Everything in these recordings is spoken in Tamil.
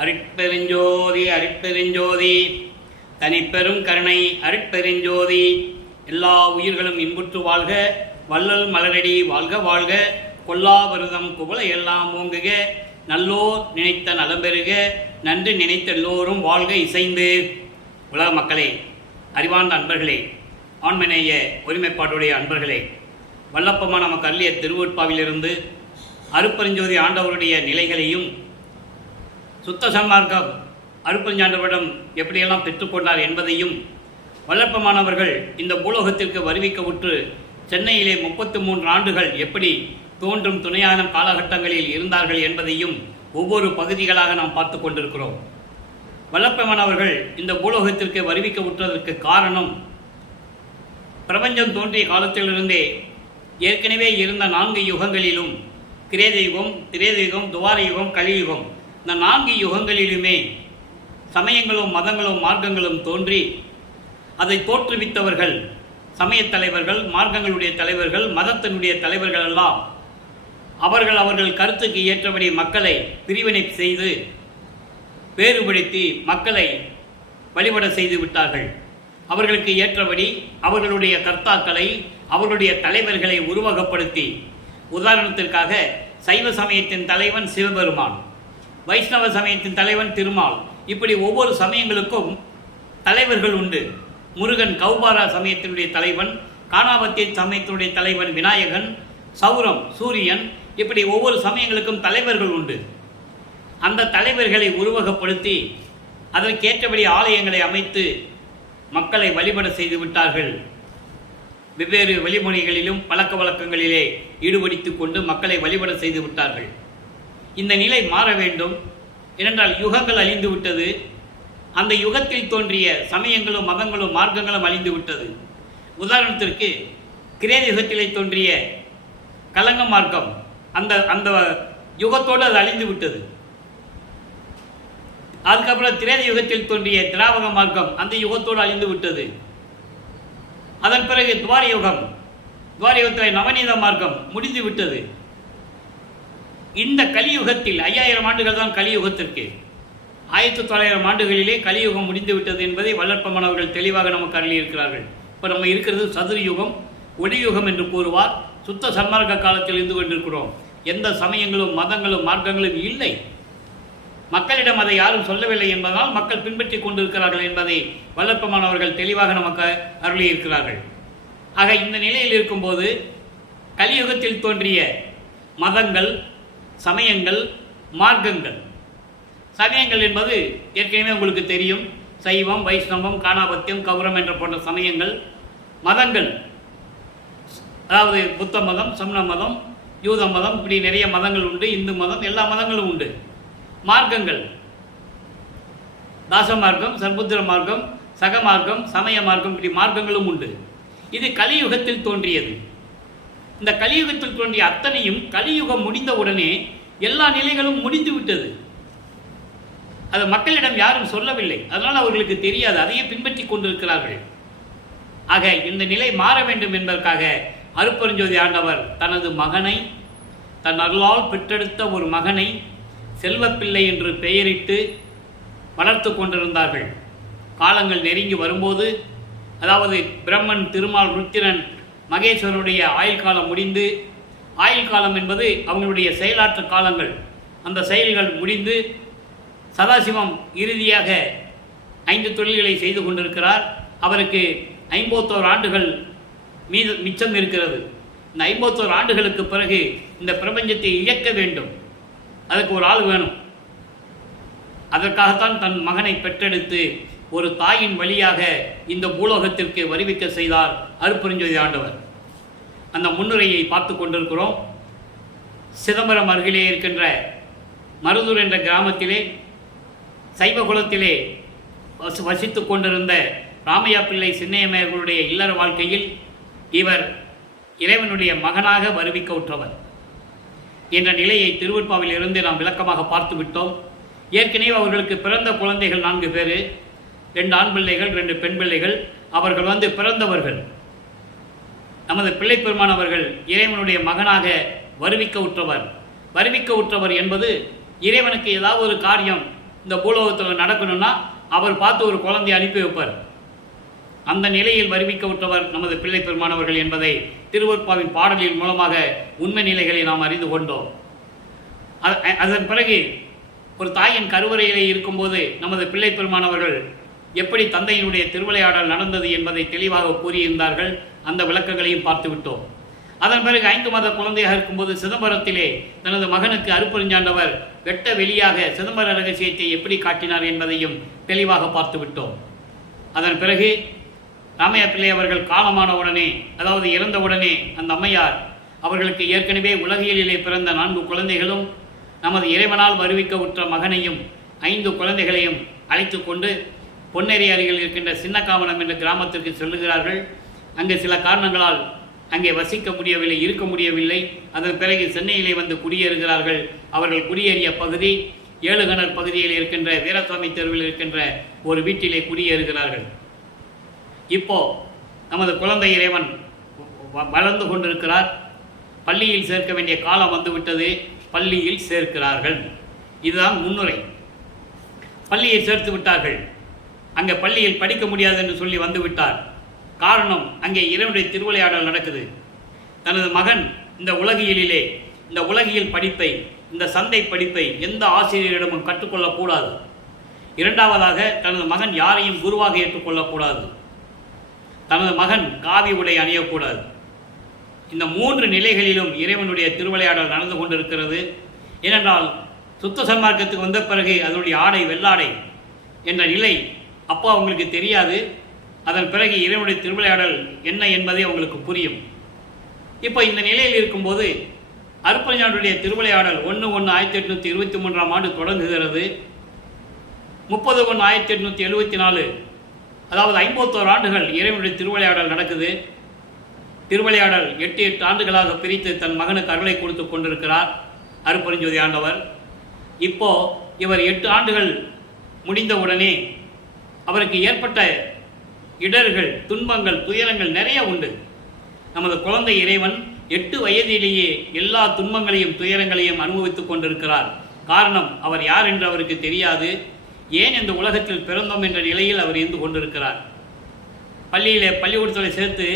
அருட்பெருஞ்சோதி அருட்பெருஞ்சோதி தனிப்பெரும் கருணை அருட்பெருஞ்சோதி. எல்லா உயிர்களும் இன்புற்று வாழ்க, வள்ளல் மலரடி வாழ்க வாழ்க, கொல்லாவிரதம் குவளை எல்லாம் ஓங்குக, நல்லோர் நினைத்த நலம்பெறுக, நன்று நினைத்த எல்லோரும் வாழ்க இசைந்து. உலக மக்களே, அறிவார்ந்த அன்பர்களே, ஆண்மநேய ஒருமைப்பாட்டுடைய அன்பர்களே, வல்லப்பமா நமக்கு அள்ளிய திருவொற்பாவிலிருந்து அருட்பெருஞ்சோதி ஆண்டவருடைய நிலைகளையும் சுத்த சன்மார்க்கம் அருட்பெருஞ்சாண்டவரிடம் எப்படியெல்லாம் பெற்றுக்கொண்டார் என்பதையும், வல்லப்பமானவர்கள் இந்த பூலோகத்திற்கு வருவிக்க உற்று சென்னையிலே 33 ஆண்டுகள் எப்படி தோன்றும் துணையான காலகட்டங்களில் இருந்தார்கள் என்பதையும் ஒவ்வொரு பகுதிகளாக நாம் பார்த்து கொண்டிருக்கிறோம். வல்லப்பமானவர்கள் இந்த பூலோகத்திற்கு வருவிக்க உற்றதற்கு காரணம், பிரபஞ்சம் தோன்றிய காலத்திலிருந்தே ஏற்கனவே இருந்த 4 யுகங்களிலும், கிரேத யுகம், திரேத யுகம், துவார யுகம், கலியுகம், இந்த 4 யுகங்களிலுமே சமயங்களும் மதங்களும் மார்க்கங்களும் தோன்றி அதை தோற்றுவித்தவர்கள் சமயத் தலைவர்கள், மார்க்கங்களுடைய தலைவர்கள், மதத்தினுடைய தலைவர்கள் எல்லாம் அவர்கள் கருத்துக்கு ஏற்றபடி மக்களை பிரிவினை செய்து வேறுபடுத்தி மக்களை வழிபட செய்து விட்டார்கள். அவர்களுக்கு ஏற்றபடி அவர்களுடைய கர்த்தாக்களை, அவர்களுடைய தலைவர்களை உருவகப்படுத்தி, உதாரணத்திற்காக சைவ சமயத்தின் தலைவன் சிவபெருமான், வைஷ்ணவ சமயத்தின் தலைவன் திருமால், இப்படி ஒவ்வொரு சமயங்களுக்கும் தலைவர்கள் உண்டு. முருகன் கௌபாரா சமயத்தினுடைய தலைவன், காணாபத்திய சமயத்தினுடைய தலைவன் விநாயகன், சௌரம் சூரியன், இப்படி ஒவ்வொரு சமயங்களுக்கும் தலைவர்கள் உண்டு. அந்த தலைவர்களை உருவகப்படுத்தி அதற்கேற்றபடி ஆலயங்களை அமைத்து மக்களை வழிபட செய்து விட்டார்கள். வெவ்வேறு வழிமுறைகளிலும் பழக்க வழக்கங்களிலே ஈடுபடுத்திக் கொண்டு மக்களை வழிபட செய்து விட்டார்கள். இந்த நிலை மாற வேண்டும். ஏனென்றால் யுகங்கள் அழிந்து விட்டது. அந்த யுகத்தில் தோன்றிய சமயங்களும் மதங்களும் மார்க்கங்களும் அழிந்து விட்டது. உதாரணத்திற்கு கிரேத யுகத்திலே தோன்றிய கலங்க மார்க்கம், அந்த யுகத்தோடு அது அழிந்து விட்டது. அதுக்கப்புறம் திரேத யுகத்தில் தோன்றிய திராவக மார்க்கம் அந்த யுகத்தோடு அழிந்து விட்டது. அதன் பிறகு துவார யுகத்தில் நவநீத மார்க்கம் முடிந்து விட்டது. இந்த கலியுகத்தில் 5000 ஆண்டுகள் தான் கலியுகத்திற்கு. 1900 ஆண்டுகளிலே கலியுகம் முடிந்து விட்டது என்பதை வல்லற்பமானவர்கள் தெளிவாக நமக்கு அருளியிருக்கிறார்கள். இப்போ நம்ம இருக்கிறது சதுர யுகம், ஒளியுகம் என்று கூறுவார். சுத்த சன்மார்க்க காலத்தில் இருந்து கொண்டிருக்கிறோம். எந்த சமயங்களும் மதங்களும் மார்க்கங்களும் இல்லை. மக்களிடம் அதை யாரும் சொல்லவில்லை என்பதால் மக்கள் பின்பற்றி கொண்டிருக்கிறார்கள் என்பதை வல்லற்பமானவர்கள் தெளிவாக நமக்கு அருளியிருக்கிறார்கள். ஆக இந்த நிலையில் இருக்கும்போது கலியுகத்தில் தோன்றிய மதங்கள், சமயங்கள், மார்க்கங்கள், சமயங்கள் என்பது ஏற்கனவே உங்களுக்கு தெரியும். சைவம், வைஷ்ணவம், காணாபத்தியம், கௌரம் என்ற போன்ற சமயங்கள். மதங்கள் அதாவது புத்த மதம், சமண மதம், யூத மதம், இப்படி நிறைய மதங்கள் உண்டு. இந்து மதம், எல்லா மதங்களும் உண்டு. மார்க்கங்கள் தாச மார்க்கம், சர்புத்திர மார்க்கம், சக மார்க்கம், சமய மார்க்கம், இப்படி மார்க்கங்களும் உண்டு. இது கலியுகத்தில் தோன்றியது. இந்த கலியுகத்தில் தோன்றிய அத்தனையும் கலியுகம் முடிந்த உடனே எல்லா நிலைகளும் முடிந்து விட்டது. அது மக்களிடம் யாரும் சொல்லவில்லை. அதனால் அவர்களுக்கு தெரியாது. அதையே பின்பற்றி கொண்டிருக்கிறார்கள். ஆக இந்த நிலை மாற வேண்டும் என்பதற்காக அருட்பெருஞ்சோதி ஆண்டவர் தனது மகனை, தன் அருளால் பெற்றெடுத்த ஒரு மகனை செல்வப்பிள்ளை என்று பெயரிட்டு வளர்த்து கொண்டிருந்தார்கள். காலங்கள் நெருங்கி வரும்போது, அதாவது பிரம்மன், திருமால், ருத்திரன், மகேஸ்வரனுடைய ஆயுள் காலம் முடிந்து, ஆயுள் காலம் என்பது அவங்களுடைய செயலாற்று காலங்கள், அந்த செயல்கள் முடிந்து சதாசிவம் இறுதியாக 5 தொழில்களை செய்து கொண்டிருக்கிறார். அவருக்கு 51 ஆண்டுகள் மிச்சம் இருக்கிறது. இந்த 51 ஆண்டுகளுக்கு பிறகு இந்த பிரபஞ்சத்தை இயக்க வேண்டும். அதற்கு ஒரு ஆள் வேணும். அதற்காகத்தான் தன் மகனை பெற்றெடுத்து ஒரு தாயின் வழியாக இந்த பூலோகத்திற்கு வருவிக்க செய்தார் அருட்பெருஞ்சோதி ஆண்டவர். அந்த முன்னுரையை பார்த்து கொண்டிருக்கிறோம். சிதம்பரம் அருகிலே இருக்கின்ற மருதூர் என்ற கிராமத்திலே சைவகுலத்திலே வசித்து கொண்டிருந்த ராமையா பிள்ளை சின்னையம்மையர்களுடைய இல்லற வாழ்க்கையில் இவர் இறைவனுடைய மகனாக வருவிக்க உற்றவர் என்ற நிலையை திருவொற்பாவில் இருந்து நாம் விளக்கமாக பார்த்து விட்டோம். ஏற்கனவே அவர்களுக்கு பிறந்த குழந்தைகள் 4 பேர், 2 ஆண் பிள்ளைகள், 2 பெண் பிள்ளைகள். அவர்கள் பிறந்தவர்கள். நமது பிள்ளை பெருமானவர்கள் இறைவனுடைய மகனாக வருவிக்க உற்றவர். வருவிக்க உற்றவர் என்பது இறைவனுக்கு ஏதாவது ஒரு காரியம் இந்த பூலோகத்தில் நடக்கணும்னா அவர் பார்த்து ஒரு குழந்தையை அனுப்பி வைப்பார். அந்த நிலையில் வருவிக்க விட்டவர் நமது பிள்ளை பெருமானவர்கள் என்பதை திருவருட்பாவின் பாடலின் மூலமாக உண்மை நிலைகளை நாம் அறிந்து கொண்டோம். அதன் பிறகு ஒரு தாயின் கருவறையிலே இருக்கும்போது நமது பிள்ளை பெருமானவர்கள் எப்படி தந்தையினுடைய திருவிளையாடல் நடந்தது என்பதை தெளிவாக கூறியிருந்தார்கள். அந்த விளக்கங்களையும் பார்த்து விட்டோம். அதன் பிறகு 5 மாத குழந்தையாக இருக்கும்போது சிதம்பரத்திலே தனது மகனுக்கு அருட்பெருஞ்சாண்டவர் வெட்ட வெளியாக சிதம்பர ரகசியத்தை எப்படி காட்டினார் என்பதையும் தெளிவாக பார்த்து விட்டோம். அதன் பிறகு ராமையா பிள்ளை அவர்கள் காலமான உடனே, அதாவது இறந்த உடனே, அந்த அம்மையார் அவர்களுக்கு ஏற்கனவே உலகியலிலே பிறந்த 4 குழந்தைகளும் நமது இறைவனால் வருவிக்க உற்ற மகனையும் 5 குழந்தைகளையும் அழைத்து கொண்டு பொன்னேரி அருகில் இருக்கின்ற சின்னக்காமனம் என்ற கிராமத்திற்கு செல்லுகிறார்கள். அங்கே சில காரணங்களால் அங்கே வசிக்க முடியவில்லை, இருக்க முடியவில்லை. அதன் பிறகு சென்னையிலே வந்து குடியேறுகிறார்கள். அவர்கள் குடியேறிய பகுதி ஏழுகணர் பகுதியில் இருக்கின்ற வீரசுவாமி தெருவில் இருக்கின்ற ஒரு வீட்டிலே குடியேறுகிறார்கள். இப்போ நமது குழந்தை இறைவன் வளர்ந்து கொண்டிருக்கிறார். பள்ளியில் சேர்க்க வேண்டிய காலம் வந்துவிட்டது. பள்ளியில் சேர்க்கிறார்கள். இதுதான் முன்னுரை. பள்ளியில் சேர்த்து விட்டார்கள். அங்கே பள்ளியில் படிக்க முடியாது என்று சொல்லி வந்து விட்டார். காரணம், அங்கே இறைவனுடைய திருவிளையாடல் நடக்குது. தனது மகன் இந்த உலகியல் படிப்பை, இந்த சந்தை படிப்பை எந்த ஆசிரியரிடமும் கற்றுக்கொள்ளக்கூடாது. இரண்டாவதாக, தனது மகன் யாரையும் குருவாக ஏற்றுக்கொள்ளக்கூடாது. தனது மகன் காவி உடை அணியக்கூடாது. இந்த 3 நிலைகளிலும் இறைவனுடைய திருவிளையாடல் நடந்து கொண்டிருக்கிறது. ஏனென்றால் சுத்த சன்மார்க்கத்துக்கு வந்த பிறகு அதனுடைய ஆடை வெள்ளாடை என்ற நிலை அப்போ அவங்களுக்கு தெரியாது. அதன் பிறகு இறைவனுடைய திருவிளையாடல் என்ன என்பதை அவங்களுக்கு புரியும். இப்போ இந்த நிலையில் இருக்கும்போது அருட்பெருஞ்சாண்டவருடைய திருவிளையாடல் 1/1/1823 ஆண்டு தொடங்குகிறது. 30/1/1874, அதாவது 51 ஆண்டுகள் இறைவனுடைய திருவிளையாடல் நடக்குது. திருவிளையாடல் 8 ஆண்டுகளாக பிரித்து தன் மகனுக்கு அருளை கொடுத்து கொண்டிருக்கிறார் அருட்பெருஞ்சோதி ஆண்டவர். இப்போ இவர் 8 ஆண்டுகள் முடிந்தவுடனே அவருக்கு ஏற்பட்ட இடர்கள், துன்பங்கள், துயரங்கள் நிறைய உண்டு. நமது குழந்தை இறைவன் 8 வயதிலேயே எல்லா துன்பங்களையும் துயரங்களையும் அனுபவித்துக் கொண்டிருக்கிறார். காரணம், அவர் யார் என்று அவருக்கு தெரியாது. ஏன் இந்த உலகத்தில் பிறந்தோம் என்ற நிலையில் அவர் இருந்து கொண்டிருக்கிறார். பள்ளிக்கூடத்தில் சேர்த்து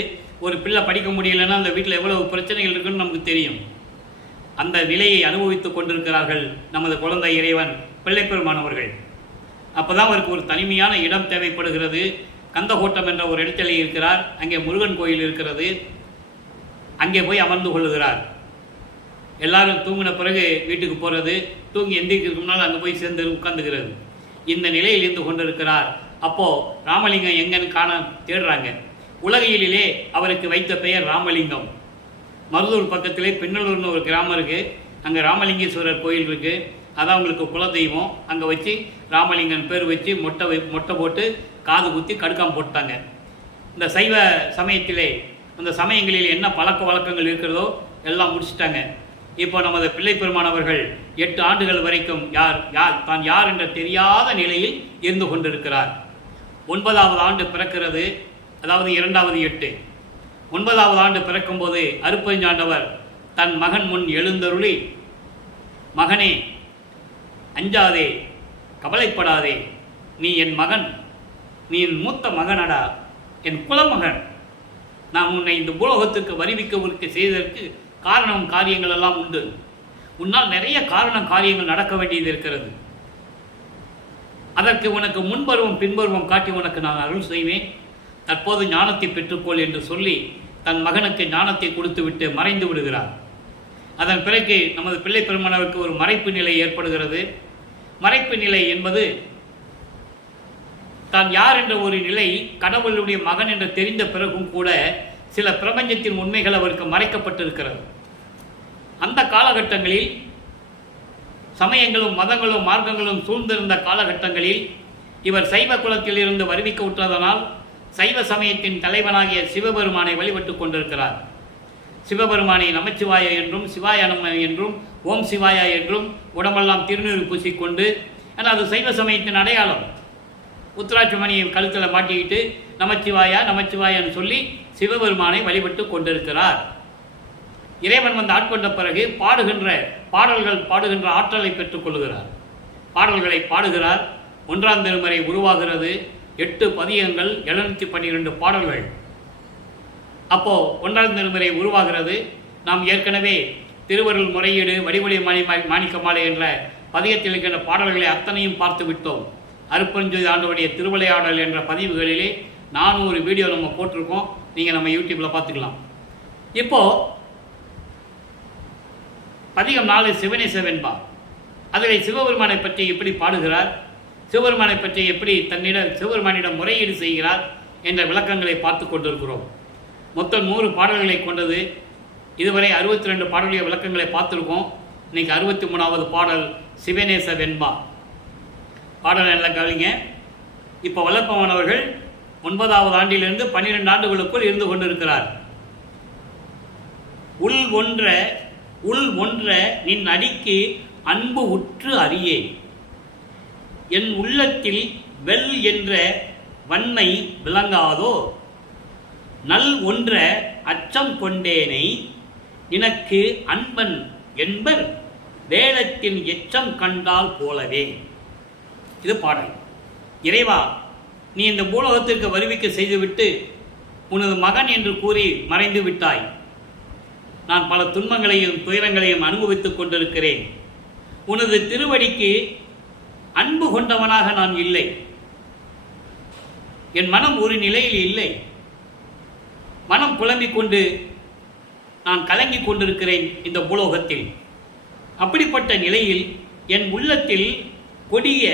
ஒரு பிள்ளை படிக்க முடியலைன்னா அந்த வீட்டில் எவ்வளவு பிரச்சனைகள் இருக்குன்னு நமக்கு தெரியும். அந்த நிலையை அனுபவித்துக் கொண்டிருக்கிறார்கள் நமது குழந்தை இறைவன் பிள்ளைப்பெருமானவர்கள். அப்போ தான் அவருக்கு ஒரு தனிமையான இடம் தேவைப்படுகிறது. கந்தகோட்டம் என்ற ஒரு இடத்திலே இருக்கிறார். அங்கே முருகன் கோயில் இருக்கிறது. அங்கே போய் அமர்ந்து கொள்ளுகிறார். எல்லாரும் தூங்கின பிறகு வீட்டுக்கு போகிறது, தூங்கி எந்திரிக்கிறதுக்கு முன்னால் அங்கே போய் சேர்ந்து உட்கார்ந்துகிறது. இந்த நிலையில் இருந்து கொண்டிருக்கிறார். அப்போது ராமலிங்கம் எங்கன்னு காண தேடுறாங்க. உலகியலிலே அவருக்கு வைத்த பெயர் ராமலிங்கம். மருதூர் பக்கத்திலே பின்னலூர்னு ஒரு கிராமம் இருக்குது. அங்கே ராமலிங்கேஸ்வரர் கோயில் இருக்குது. அதான் அவங்களுக்கு குலதெய்வம். அங்கே வச்சு ராமலிங்கன் பேர் வச்சு மொட்டை போட்டு காது குத்தி கடுக்காம போட்டாங்க. இந்த சைவ சமயத்திலே அந்த சமயங்களில் என்ன பழக்க வழக்கங்கள் இருக்கிறதோ எல்லாம் முடிச்சுட்டாங்க. இப்போ நமது பிள்ளை பெருமானவர்கள் 8 ஆண்டுகள் வரைக்கும் தான் யார் என்ற தெரியாத நிலையில் இருந்து கொண்டிருக்கிறார். 9வது ஆண்டு பிறக்கிறது. அதாவது 2வது 8. 9வது ஆண்டு பிறக்கும்போது அருட்பெருஞ்சாண்டவர் தன் மகன் முன் எழுந்தருளி, மகனே, அஞ்சாதே, கவலைப்படாதே, நீ என் மகன், நீ என் மூத்த மகனடா, என் குலமகன். நான் உன்னை இந்த பூலோகத்திற்கு வருவிக்க செய்ததற்கு காரணம் காரியங்கள் எல்லாம் உண்டு. உன்னால் நிறைய காரியங்கள் நடக்க வேண்டியது இருக்கிறது. அதற்கு உனக்கு முன்பருவம் பின்பருவம் காட்டி உனக்கு நான் அருள் செய்வேன். தற்போது ஞானத்தை பெற்றுக்கொள் என்று சொல்லி தன் மகனுக்கு ஞானத்தை கொடுத்துவிட்டு மறைந்து விடுகிறார். அதன் பிறகு நமது பிள்ளை பெருமானவருக்கு ஒரு மறைப்பு நிலை ஏற்படுகிறது. மறைப்பு நிலை என்பது தான் யார் என்ற ஒரு நிலை, கடவுளுடைய மகன் என்று தெரிந்த பிறகும் கூட சில பிரபஞ்சத்தின் உண்மைகள் அவருக்கு மறைக்கப்பட்டிருக்கிறது. அந்த காலகட்டங்களில் சமயங்களும் மதங்களும் மார்க்கங்களும் சூழ்ந்திருந்த காலகட்டங்களில் இவர் சைவ குலத்தில் இருந்து வருவிக்க உற்றதனால் சைவ சமயத்தின் தலைவனாகிய சிவபெருமானை வழிபட்டு கொண்டிருக்கிறார். சிவபெருமானை நமச்சிவாய என்றும் சிவாய நம என்றும் ஓம் சிவாயா என்றும் உடம்பெல்லாம் திருநீர் பூசிக்கொண்டு, ஆனால் அது சைவ சமயத்தின் அடையாளம். உத்திராட்சி மணியை கழுத்தில் மாட்டிக்கிட்டு நமச்சிவாயா நமச்சிவாயான்னு சொல்லி சிவபெருமானை வழிபட்டு கொண்டிருக்கிறார். இறைவன் வந்து ஆட்கொண்ட பிறகு பாடுகின்ற பாடல்கள் பாடுகின்ற ஆற்றலை பெற்றுக் கொள்கிறார். பாடல்களை பாடுகிறார். 1ஆம் திருமுறை உருவாகிறது. 8 பதிகங்கள், 712 பாடல்கள். அப்போது 1ஆம் திருமுறை உருவாகிறது. நாம் ஏற்கனவே திருவருள் முறையீடு, வடிவொலி மாணிக்க மாலை என்ற பதிகத்தில் இருக்கின்ற பாடல்களை அத்தனையும் பார்த்து விட்டோம். அருட்பெருஞ்சோதி ஆண்டவருடைய திருவிளையாடல் என்ற பதிவுகளிலே 400 வீடியோ நம்ம போட்டிருக்கோம். நீங்கள் நம்ம யூடியூப்பில் பார்த்துக்கலாம். இப்போது பதிகம் 4 சிவனே சிவன்பா. அதில் சிவபெருமானை பற்றி எப்படி பாடுகிறார், சிவபெருமானை பற்றி எப்படி சிவபெருமானிடம் முறையீடு செய்கிறார் என்ற விளக்கங்களை பார்த்து கொண்டிருக்கிறோம். மொத்தம் 100 பாடல்களை கொண்டது. இதுவரை 62 பாடலுடைய விளக்கங்களை பார்த்துருக்கோம். இன்றைக்கி 63வது பாடல் சிவனேச வெண்பா. பாடல் நல்லா கவனிங்க. இப்போ வல்லப்பமானவர்கள் 9வது ஆண்டிலிருந்து 12 ஆண்டுகளுக்குள் இருந்து கொண்டிருக்கிறார். உள் ஒன்ற நின் அடிக்கு அன்பு உற்று அறியே, என் உள்ளத்தில் வெல் என்ற வன்மை விளங்காதோ, நல் ஒன்ற அச்சம் கொண்டேனை நினக்கு அன்பன் என்பர் வேளத்தின் எச்சம் கண்டால் போலவே. இது பாடல். இறைவா, நீ இந்த பூலோகத்திற்கு வருவிக்க செய்துவிட்டு உனது மகன் என்று கூறி மறைந்து விட்டாய். நான் பல துன்பங்களையும் துயரங்களையும் அனுபவித்துக் கொண்டிருக்கிறேன். உனது திருவடிக்கு அன்பு கொண்டவனாக நான் இல்லை. என் மனம் ஒரு நிலையில் இல்லை. மனம் புலம்பிக் கொண்டு நான் கலங்கிக் கொண்டிருக்கிறேன் இந்த பூலோகத்தில். அப்படிப்பட்ட நிலையில் என் உள்ளத்தில் கொடிய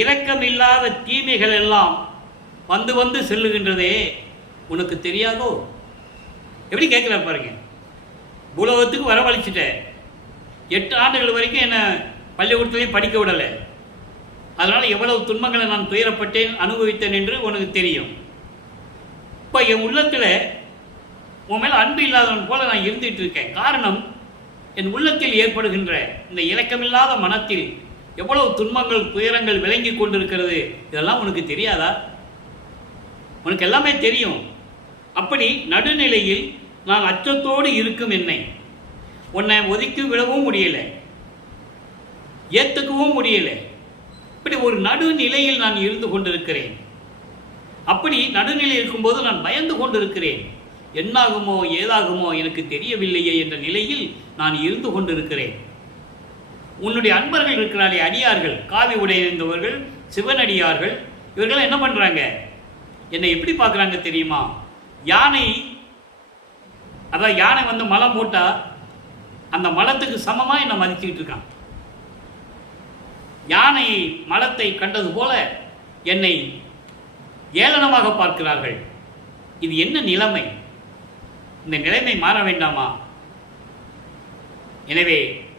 இரக்கமில்லாத தீமைகள் எல்லாம் வந்து வந்து செல்லுகின்றதே, உனக்கு தெரியாதோ? எப்படி கேட்குறாரு பாருங்க. பூலோகத்துக்கு வரவழைச்சிட்டேன். 8 ஆண்டுகள் வரைக்கும் என்னை பள்ளிக்கூடத்துலேயும் படிக்க விடலை. அதனால் எவ்வளவு துன்பங்களை நான் துயரப்பட்டேன், அனுபவித்தேன் என்று உனக்கு தெரியும். இப்போ என் உள்ளத்தில் உன் மேலே அன்பு இல்லாதவன் போல நான் இருந்துகிட்டு இருக்கேன். காரணம், என் உள்ளத்தில் ஏற்படுகின்ற இந்த இரக்கமில்லாத மனத்தில் எவ்வளவு துன்பங்கள் துயரங்கள் விளங்கி கொண்டிருக்கிறது. இதெல்லாம் உனக்கு தெரியாதா? உனக்கு எல்லாமே தெரியும். அப்படி நடுநிலையில் நான் அச்சத்தோடு இருக்கும் என்னை உன்னை ஒதுக்கி விடவும் முடியலை, ஏற்றுக்கவும் முடியலை. இப்படி ஒரு நடுநிலையில் நான் இருந்து கொண்டிருக்கிறேன். அப்படி நடுநிலை இருக்கும்போது நான் பயந்து கொண்டிருக்கிறேன். என்னாகுமோ ஏதாகுமோ எனக்கு தெரியவில்லையே என்ற நிலையில் நான் இருந்து கொண்டிருக்கிறேன். உன்னுடைய அன்பர்கள் இருக்கிறாரே, அடியார்கள், காவி உடையவர்கள், சிவனடியார்கள், இவர்கள் என்ன பண்ணுறாங்க? என்னை எப்படி பார்க்குறாங்க தெரியுமா? யானை வந்து மலம் போட்டால் அந்த மலத்துக்கு சமமாக என்னை மதிச்சுக்கிட்டு இருக்கான். யானை மலத்தை கண்டது போல என்னை ஏளனமாக பார்க்கிறார்கள். இது என்ன நிலைமை? இந்த நிலைமை மாற வேண்டாமா? எனவே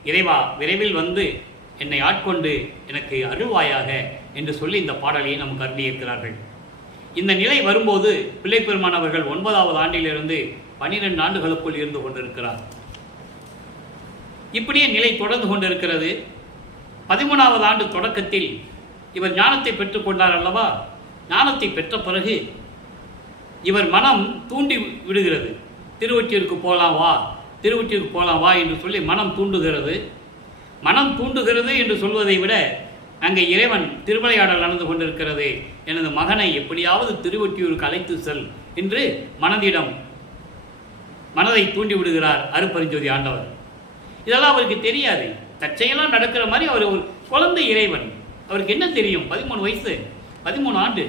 இறைவா, விரைவில் வந்து என்னை ஆட்கொண்டு எனக்கு அருள்வாயாக என்று சொல்லி இந்த பாடலை நமக்கு அருளியிருக்கிறார்கள். இந்த நிலை வரும்போது பிள்ளைப்பெருமான் அவர்கள் 9வது ஆண்டிலிருந்து 12 ஆண்டுகளுக்குள் இருந்து கொண்டிருக்கிறார். இப்படியே நிலை தொடர்ந்து கொண்டிருக்கிறது. 13வது ஆண்டு தொடக்கத்தில் இவர் ஞானத்தை பெற்றுக்கொண்டார் அல்லவா? ஞானத்தை பெற்ற பிறகு இவர் மனம் தூண்டி விடுகிறது. திருவொற்றியூருக்கு போகலாம் வா, திருவொற்றியூருக்கு போகலாம் வா என்று சொல்லி மனம் தூண்டுகிறது. மனம் தூண்டுகிறது என்று சொல்வதை விட அங்கே இறைவன் திருவிளையாடல் நடந்து கொண்டிருக்கிறது. எனது மகனை எப்படியாவது திருவொற்றியூருக்கு அழைத்து செல் என்று மனதை தூண்டி விடுகிறார் அருட்பெருஞ்சோதி ஆண்டவர். இதெல்லாம் அவருக்கு தெரியாது. தற்செயலாம் நடக்கிற மாதிரி அவர் ஒரு குழந்தை இறைவன். அவருக்கு என்ன தெரியும்? 13 வயசு, 13 ஆண்டு.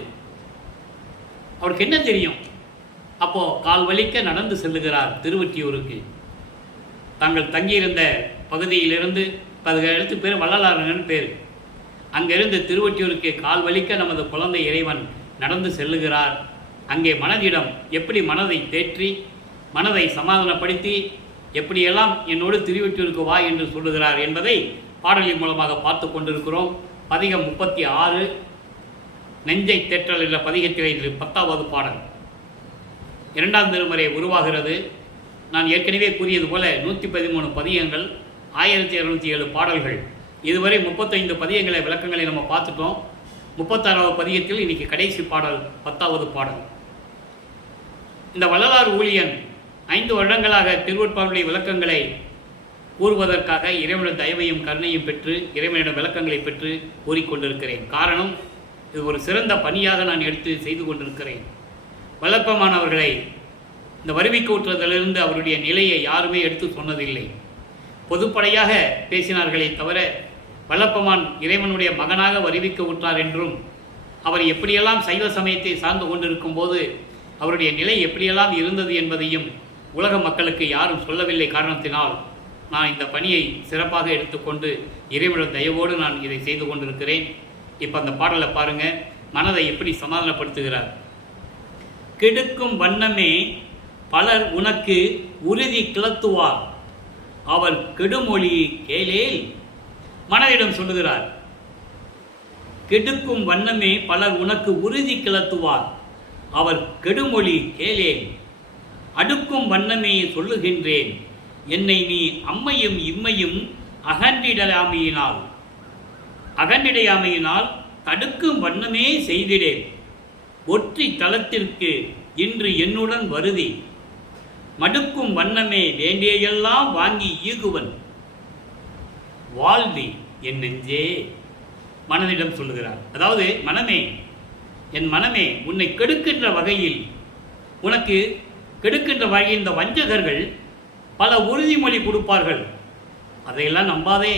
அவருக்கு என்ன தெரியும்? அப்போது கால் வலிக்க நடந்து செல்லுகிறார் திருவொற்றியூருக்கு. தாங்கள் தங்கியிருந்த பகுதியிலிருந்து, அதுக்கு பேர் வள்ளலாரன்னு பேர், அங்கிருந்து திருவொற்றியூருக்கு கால் வலிக்க நமது குழந்தை இறைவன் நடந்து செல்லுகிறார். அங்கே மனதிடம் எப்படி மனதை தேற்றி மனதை சமாதானப்படுத்தி எப்படியெல்லாம் என்னோடு திருவொற்றியூருக்கு வா என்று சொல்லுகிறார் என்பதை பாடலின் மூலமாக பார்த்து கொண்டிருக்கிறோம். பதிகம் 36 நெஞ்சை தேற்றல் என்ற பதிகத்திலே 10வது பாடல். 2ஆம் திருமுறை உருவாகிறது. நான் ஏற்கனவே கூறியது போல 113 பதிகங்கள், 1207 பாடல்கள். இதுவரை 35 பதிகங்களை விளக்கங்களை நம்ம பார்த்துட்டோம். 36வது பதிகத்தில் இன்னைக்கு கடைசி பாடல் 10வது பாடல். இந்த வள்ளலார் ஊழியன் 5 வருடங்களாக திருவொற்பாவுடைய விளக்கங்களை கூறுவதற்காக இறைவனின் தயவையும் கருணையும் பெற்று இறைவனிடம் விளக்கங்களை பெற்று கூறிக்கொண்டிருக்கிறேன். காரணம், இது ஒரு சிறந்த பணியாக நான் எடுத்து செய்து கொண்டிருக்கிறேன். வல்லப்பமானவர்களை இந்த வருவிக்கூற்றுதலிருந்து அவருடைய நிலையை யாருமே எடுத்து சொன்னதில்லை. பொதுப்படையாக பேசினார்களே தவிர வல்லப்பமான் இறைவனுடைய மகனாக வருவிக்க விட்டார் என்றும் அவர் எப்படியெல்லாம் சைவ சமயத்தை சார்ந்து கொண்டிருக்கும் போது அவருடைய நிலை எப்படியெல்லாம் இருந்தது என்பதையும் உலக மக்களுக்கு யாரும் சொல்லவில்லை. காரணத்தினால் நான் இந்த பணியை சிறப்பாக எடுத்துக்கொண்டு இறைவனின் தயவோடு நான் இதை செய்து கொண்டிருக்கிறேன். இப்போ அந்த பாடலை பாருங்கள், மனதை எப்படி சமாதானப்படுத்துகிறார். கெடுக்கும் வண்ணமே பலர் உனக்கு உறுதி கிளத்துவார், அவர் கெடுமொழி கேளேல். மனதிடம் சொல்லுகிறார், கெடுக்கும் வண்ணமே பலர் உனக்கு உறுதி கிளத்துவார், அவர் கெடுமொழி கேளேல். அடுக்கும் வண்ணமே சொல்லுகின்றேன், என்னை நீ அம்மையும் இம்மையும் அகண்டிடையாமையினால் தடுக்கும் வண்ணமே செய்திடேன். ஒற்றி தளத்திற்கு இன்று என்னுடன் வருதி, மடுக்கும் வண்ணமே வேண்டியெல்லாம் வாங்கி ஈகுவன், வாழ்வி என் நெஞ்சே. மனதிடம் சொல்லுகிறார். அதாவது மனமே, என் மனமே, உன்னை கெடுக்கின்ற வகையில், உனக்கு கெடுக்கின்ற வகையில் இந்த வஞ்சகர்கள் பல உறுதிமொழி கொடுப்பார்கள். அதையெல்லாம் நம்பாதே,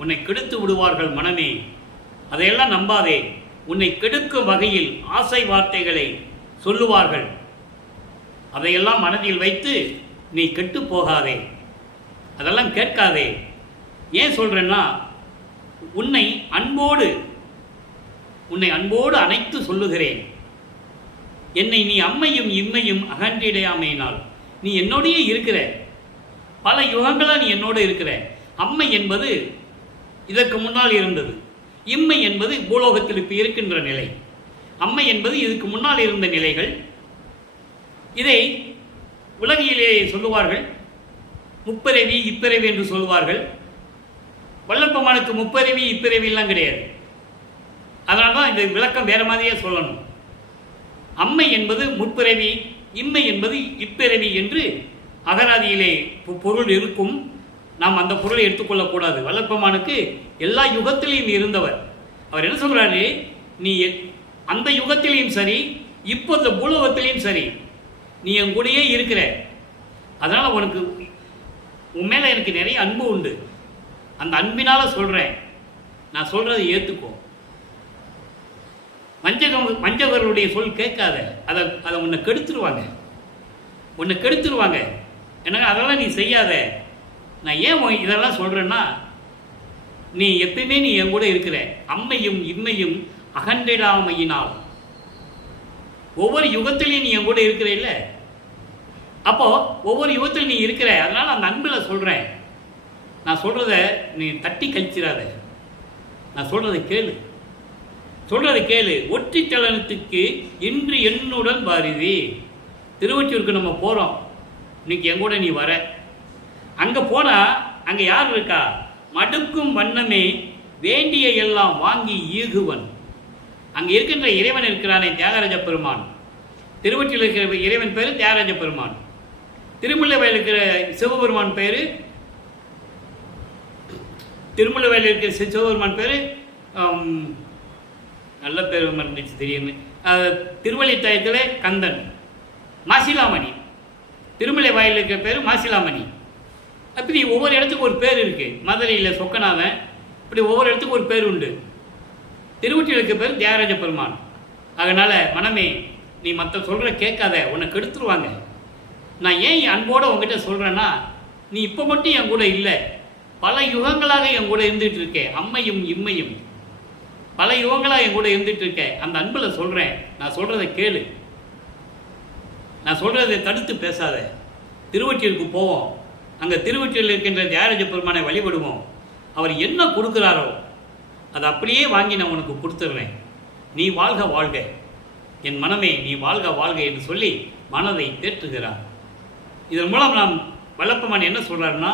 உன்னை கெடுத்து விடுவார்கள் மனமே. அதையெல்லாம் நம்பாதே. உன்னை கெடுக்கும் வகையில் ஆசை வார்த்தைகளை சொல்லுவார்கள். அதையெல்லாம் மனதில் வைத்து நீ கெட்டு போகாதே, அதெல்லாம் கேட்காதே. ஏன் சொல்கிறேன்னா, உன்னை அன்போடு அணைத்து சொல்லுகிறேன். என்னை நீ அம்மையும் இம்மையும் அகன்றிடையாமையினால், நீ என்னோடையே இருக்கிற, பல யுகங்களாக நீ என்னோடு இருக்கிற. அம்மை என்பது இதற்கு முன்னால் இருந்தது, இம்மை என்பது பூலோகத்தில் இப்போ இருக்கின்ற நிலை. அம்மை என்பது இதுக்கு முன்னால் இருந்த நிலைகள். இதை உலகிலே சொல்லுவார்கள், முப்பிறவி இப்பிறவி என்று சொல்வார்கள். வல்லப்பமானுக்கு முப்பிறவி இப்பிறவிலாம் கிடையாது. அதனால தான் இந்த விளக்கம் வேறு மாதிரியே சொல்லணும். அம்மை என்பது முற்பிறவி, இம்மை என்பது இப்பிறவி என்று அகராதியிலே பொருள் இருக்கும். நாம் அந்த பொருளை எடுத்துக்கொள்ளக்கூடாது. வல்லப்பமானுக்கு எல்லா யுகத்திலையும் இருந்தவர். அவர் என்ன சொல்கிறாரு, நீ அந்த யுகத்திலையும் சரி, இப்போ இந்த பூலோகத்திலையும் சரி, நீ என் கூடயே இருக்கிற. அதனால் உனக்கு உன் மேலே எனக்கு நிறைய அன்பு உண்டு. அந்த அன்பினால் சொல்கிறேன், நான் சொல்கிறத ஏற்றுக்கோ. வஞ்சகர்களுடைய சொல் கேட்காத, அதை உன்னை கெடுத்துருவாங்க. எனக்கு அதெல்லாம் நீ செய்யாத. நான் ஏன் இதெல்லாம் சொல்கிறேன்னா, நீ எப்பயுமே நீ என் கூட இருக்கிற. அம்மையும் இம்மையும் அகன்றிடாமையினால், ஒவ்வொரு யுகத்திலையும் நீ என் கூட இருக்கிற இல்லை. அப்போது ஒவ்வொரு யுகத்திலும் நீ இருக்கிற. அதனால் அந்த அன்பில் சொல்கிறேன். நான் சொல்கிறத நீ தட்டி கழிச்சிடாத. நான் சொல்கிறத கேளு. ஒற்றி தலனத்துக்கு இன்று என்னுடன் வருதி. திருவொற்றியூருக்கு நம்ம போகிறோம். இன்னைக்கு எங்கூட நீ வர. அங்கே போனால் அங்கே யார் இருக்கா? மடுக்கும் வண்ணமே வேண்டிய எல்லாம் வாங்கி ஈகுவன். அங்கே இருக்கின்ற இறைவன் இருக்கிறானே, தியாகராஜ பெருமான். திருவொற்றியில் இருக்கிற இறைவன் பேர் தியாகராஜ பெருமான். திருமுல்லைவாயில் இருக்கிற சிவபெருமான் பேர் நல்ல பேர் மறந்துச்சு திடீர்னு. திருவள்ளித்தாயத்தில் கந்தன், மாசிலாமணி. திருமலை வாயில் இருக்கிற பேர் மாசிலாமணி. அப்படி ஒவ்வொரு இடத்துக்கு ஒரு பேர் இருக்குது. மதுரையில் சொக்கநாதன், இப்படி ஒவ்வொரு இடத்துக்கு ஒரு பேர் உண்டு. திருவொற்றியில் இருக்கிற பேர் தியாகராஜ பெருமான். அதனால் மனமே, நீ மற்ற சொல்கிற கேட்காத, உன்னை கெடுத்துருவாங்க. நான் ஏன் என் அன்போடு உங்ககிட்ட சொல்கிறேன்னா, நீ இப்போ மட்டும் என் கூட இல்லை, பல யுகங்களாக என் கூட இருந்துகிட்டு இருக்கேன். அம்மையும் இம்மையும் பல யுகங்களாக என் கூட இருந்துகிட்டு இருக்கேன். அந்த அன்பில் சொல்கிறேன். நான் சொல்கிறத கேளு. நான் சொல்கிறதை தடுத்து பேசாத. திருவொற்றியூருக்கு போவோம். அங்கே திருவொற்றியூரில் இருக்கின்ற தியாகராஜ பெருமானை வழிபடுவோம். அவர் என்ன கொடுக்குறாரோ அதை அப்படியே வாங்கி நான் உனக்கு கொடுத்துட்றேன். நீ வாழ்க, என் மனமே நீ வாழ்க என்று சொல்லி மனதை தேற்றுகிறார். இதன் மூலம் நாம் வல்லப்பமான் என்ன சொல்கிறாருன்னா,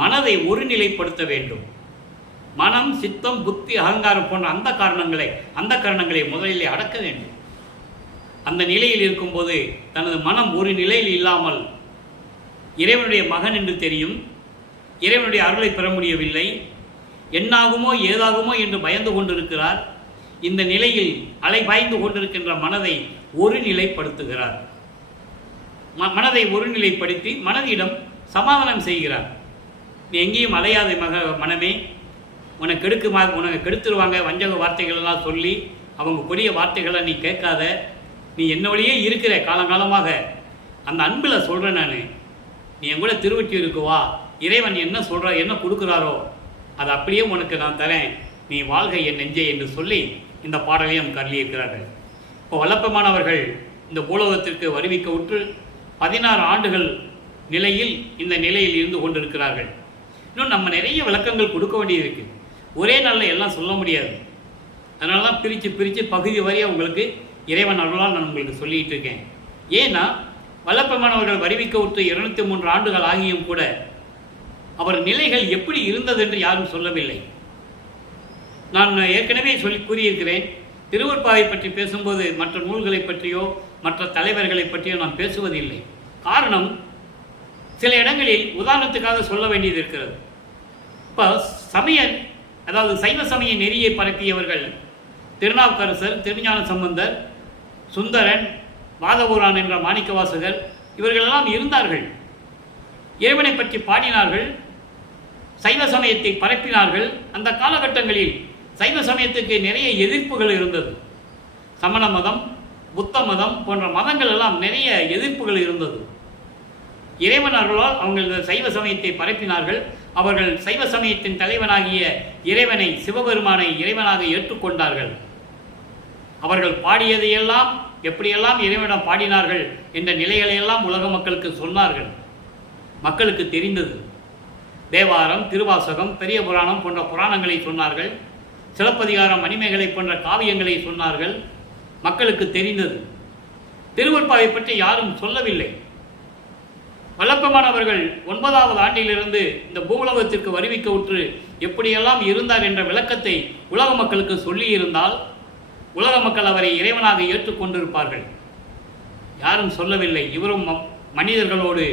மனதை ஒருநிலைப்படுத்த வேண்டும். மனம், சித்தம், புத்தி, அகங்காரம் போன்ற அந்த காரணங்களை முதலிலே அடக்க வேண்டும். அந்த நிலையில் இருக்கும்போது தனது மனம் ஒரு நிலையில் இல்லாமல் இறைவனுடைய மகன் என்று தெரியும், இறைவனுடைய அருளை பெற முடியவில்லை, என்னாகுமோ ஏதாகுமோ என்று பயந்து கொண்டிருக்கிறார். இந்த நிலையில் அலைபாய்ந்து கொண்டிருக்கின்ற மனதை ஒருநிலைப்படுத்துகிறார். மனதை ஒருநிலைப்படுத்தி மனதிடம் சமாதானம் செய்கிறார். நீ எங்கேயும் அலையாத மனமே, உனக்கு கெடுத்துருவாங்க வஞ்சக வார்த்தைகள் எல்லாம் சொல்லி அவங்க கொடிய வார்த்தைகளை நீ கேட்காத. நீ என்ன வழியே இருக்கிற காலங்காலமாக, அந்த அன்பில் சொல்கிறேன் நான். நீ என் கூட திருவொற்றியூருக்கு வா, இறைவன் என்ன சொல்கிறார், என்ன கொடுக்குறாரோ அது அப்படியே உனக்கு நான் தரேன், நீ வாழ்க என் நெஞ்சே என்று சொல்லி இந்த பாடலையும் கருளியிருக்கிறார்கள். இப்போ வல்லப்பமானவர்கள் இந்த பூலோகத்திற்கு வருவிக்க உற்று 16 ஆண்டுகள் நிலையில் இந்த நிலையில் இருந்து கொண்டிருக்கிறார்கள். இன்னும் நம்ம நிறைய விளக்கங்கள் கொடுக்க வேண்டியது இருக்குது. ஒரே நாளில் எல்லாம் சொல்ல முடியாது. அதனால தான் பிரித்து பகுதி வரையாக உங்களுக்கு இறைவன் அருளால் நான் உங்களுக்கு சொல்லிகிட்டு இருக்கேன். ஏன்னா வல்லப்பமானவர்கள் வருவிக்க உற்று 203 ஆண்டுகள் ஆகியும் கூட அவர் நிலைகள் எப்படி இருந்தது என்று யாரும் சொல்லவில்லை. நான் ஏற்கனவே கூறியிருக்கிறேன், திருவருட்பாவை பற்றி பேசும்போது மற்ற நூல்களை பற்றியோ மற்ற தலைவர்களை பற்றியோ நான் பேசுவதில்லை. காரணம், சில இடங்களில் உதாரணத்துக்காக சொல்ல வேண்டியது இருக்கிறது. இப்போ அதாவது சைவ சமய நெறியை பரப்பியவர்கள் திருநாவுக்கரசர், திருஞான சம்பந்தர், சுந்தரன், வாதவூரான் என்ற மாணிக்கவாசகர் இவர்களெல்லாம் இருந்தார்கள். இறைவனை பற்றி பாடினார்கள், சைவ சமயத்தை பரப்பினார்கள். அந்த காலகட்டங்களில் சைவ சமயத்துக்கு நிறைய எதிர்ப்புகள் இருந்தது. சமண மதம், புத்த மதம் போன்ற மதங்கள் எல்லாம் நிறைய எதிர்ப்புகள் இருந்தது. இறைவன் அருளால் அவர்கள் சைவ சமயத்தை பரப்பினார்கள். அவர்கள் சைவ சமயத்தின் தலைவனாகிய இறைவனை, சிவபெருமானை இறைவனாக ஏற்றுக்கொண்டார்கள். அவர்கள் பாடியதையெல்லாம் எப்படியெல்லாம் இறைவனிடம் பாடினார்கள் என்ற நிலைகளையெல்லாம் உலக மக்களுக்கு சொன்னார்கள். மக்களுக்கு தெரிந்தது. தேவாரம், திருவாசகம், பெரிய புராணம் போன்ற புராணங்களை சொன்னார்கள். சிலப்பதிகாரம், மணிமேகலை போன்ற காவியங்களை சொன்னார்கள். மக்களுக்கு தெரிந்தது. திருவருட்பாவை பற்றி யாரும் சொல்லவில்லை. வல்லப்பமானவர்கள் 9வது ஆண்டிலிருந்து இந்த பூவுலகத்திற்கு வருவிக்க உற்று எப்படியெல்லாம் இருந்தார் என்ற விளக்கத்தை உலக மக்களுக்கு சொல்லியிருந்தால் உலக மக்கள் அவரை இறைவனாக ஏற்றுக்கொண்டிருப்பார்கள். யாரும் சொல்லவில்லை. இவரும் மனிதர்களோடு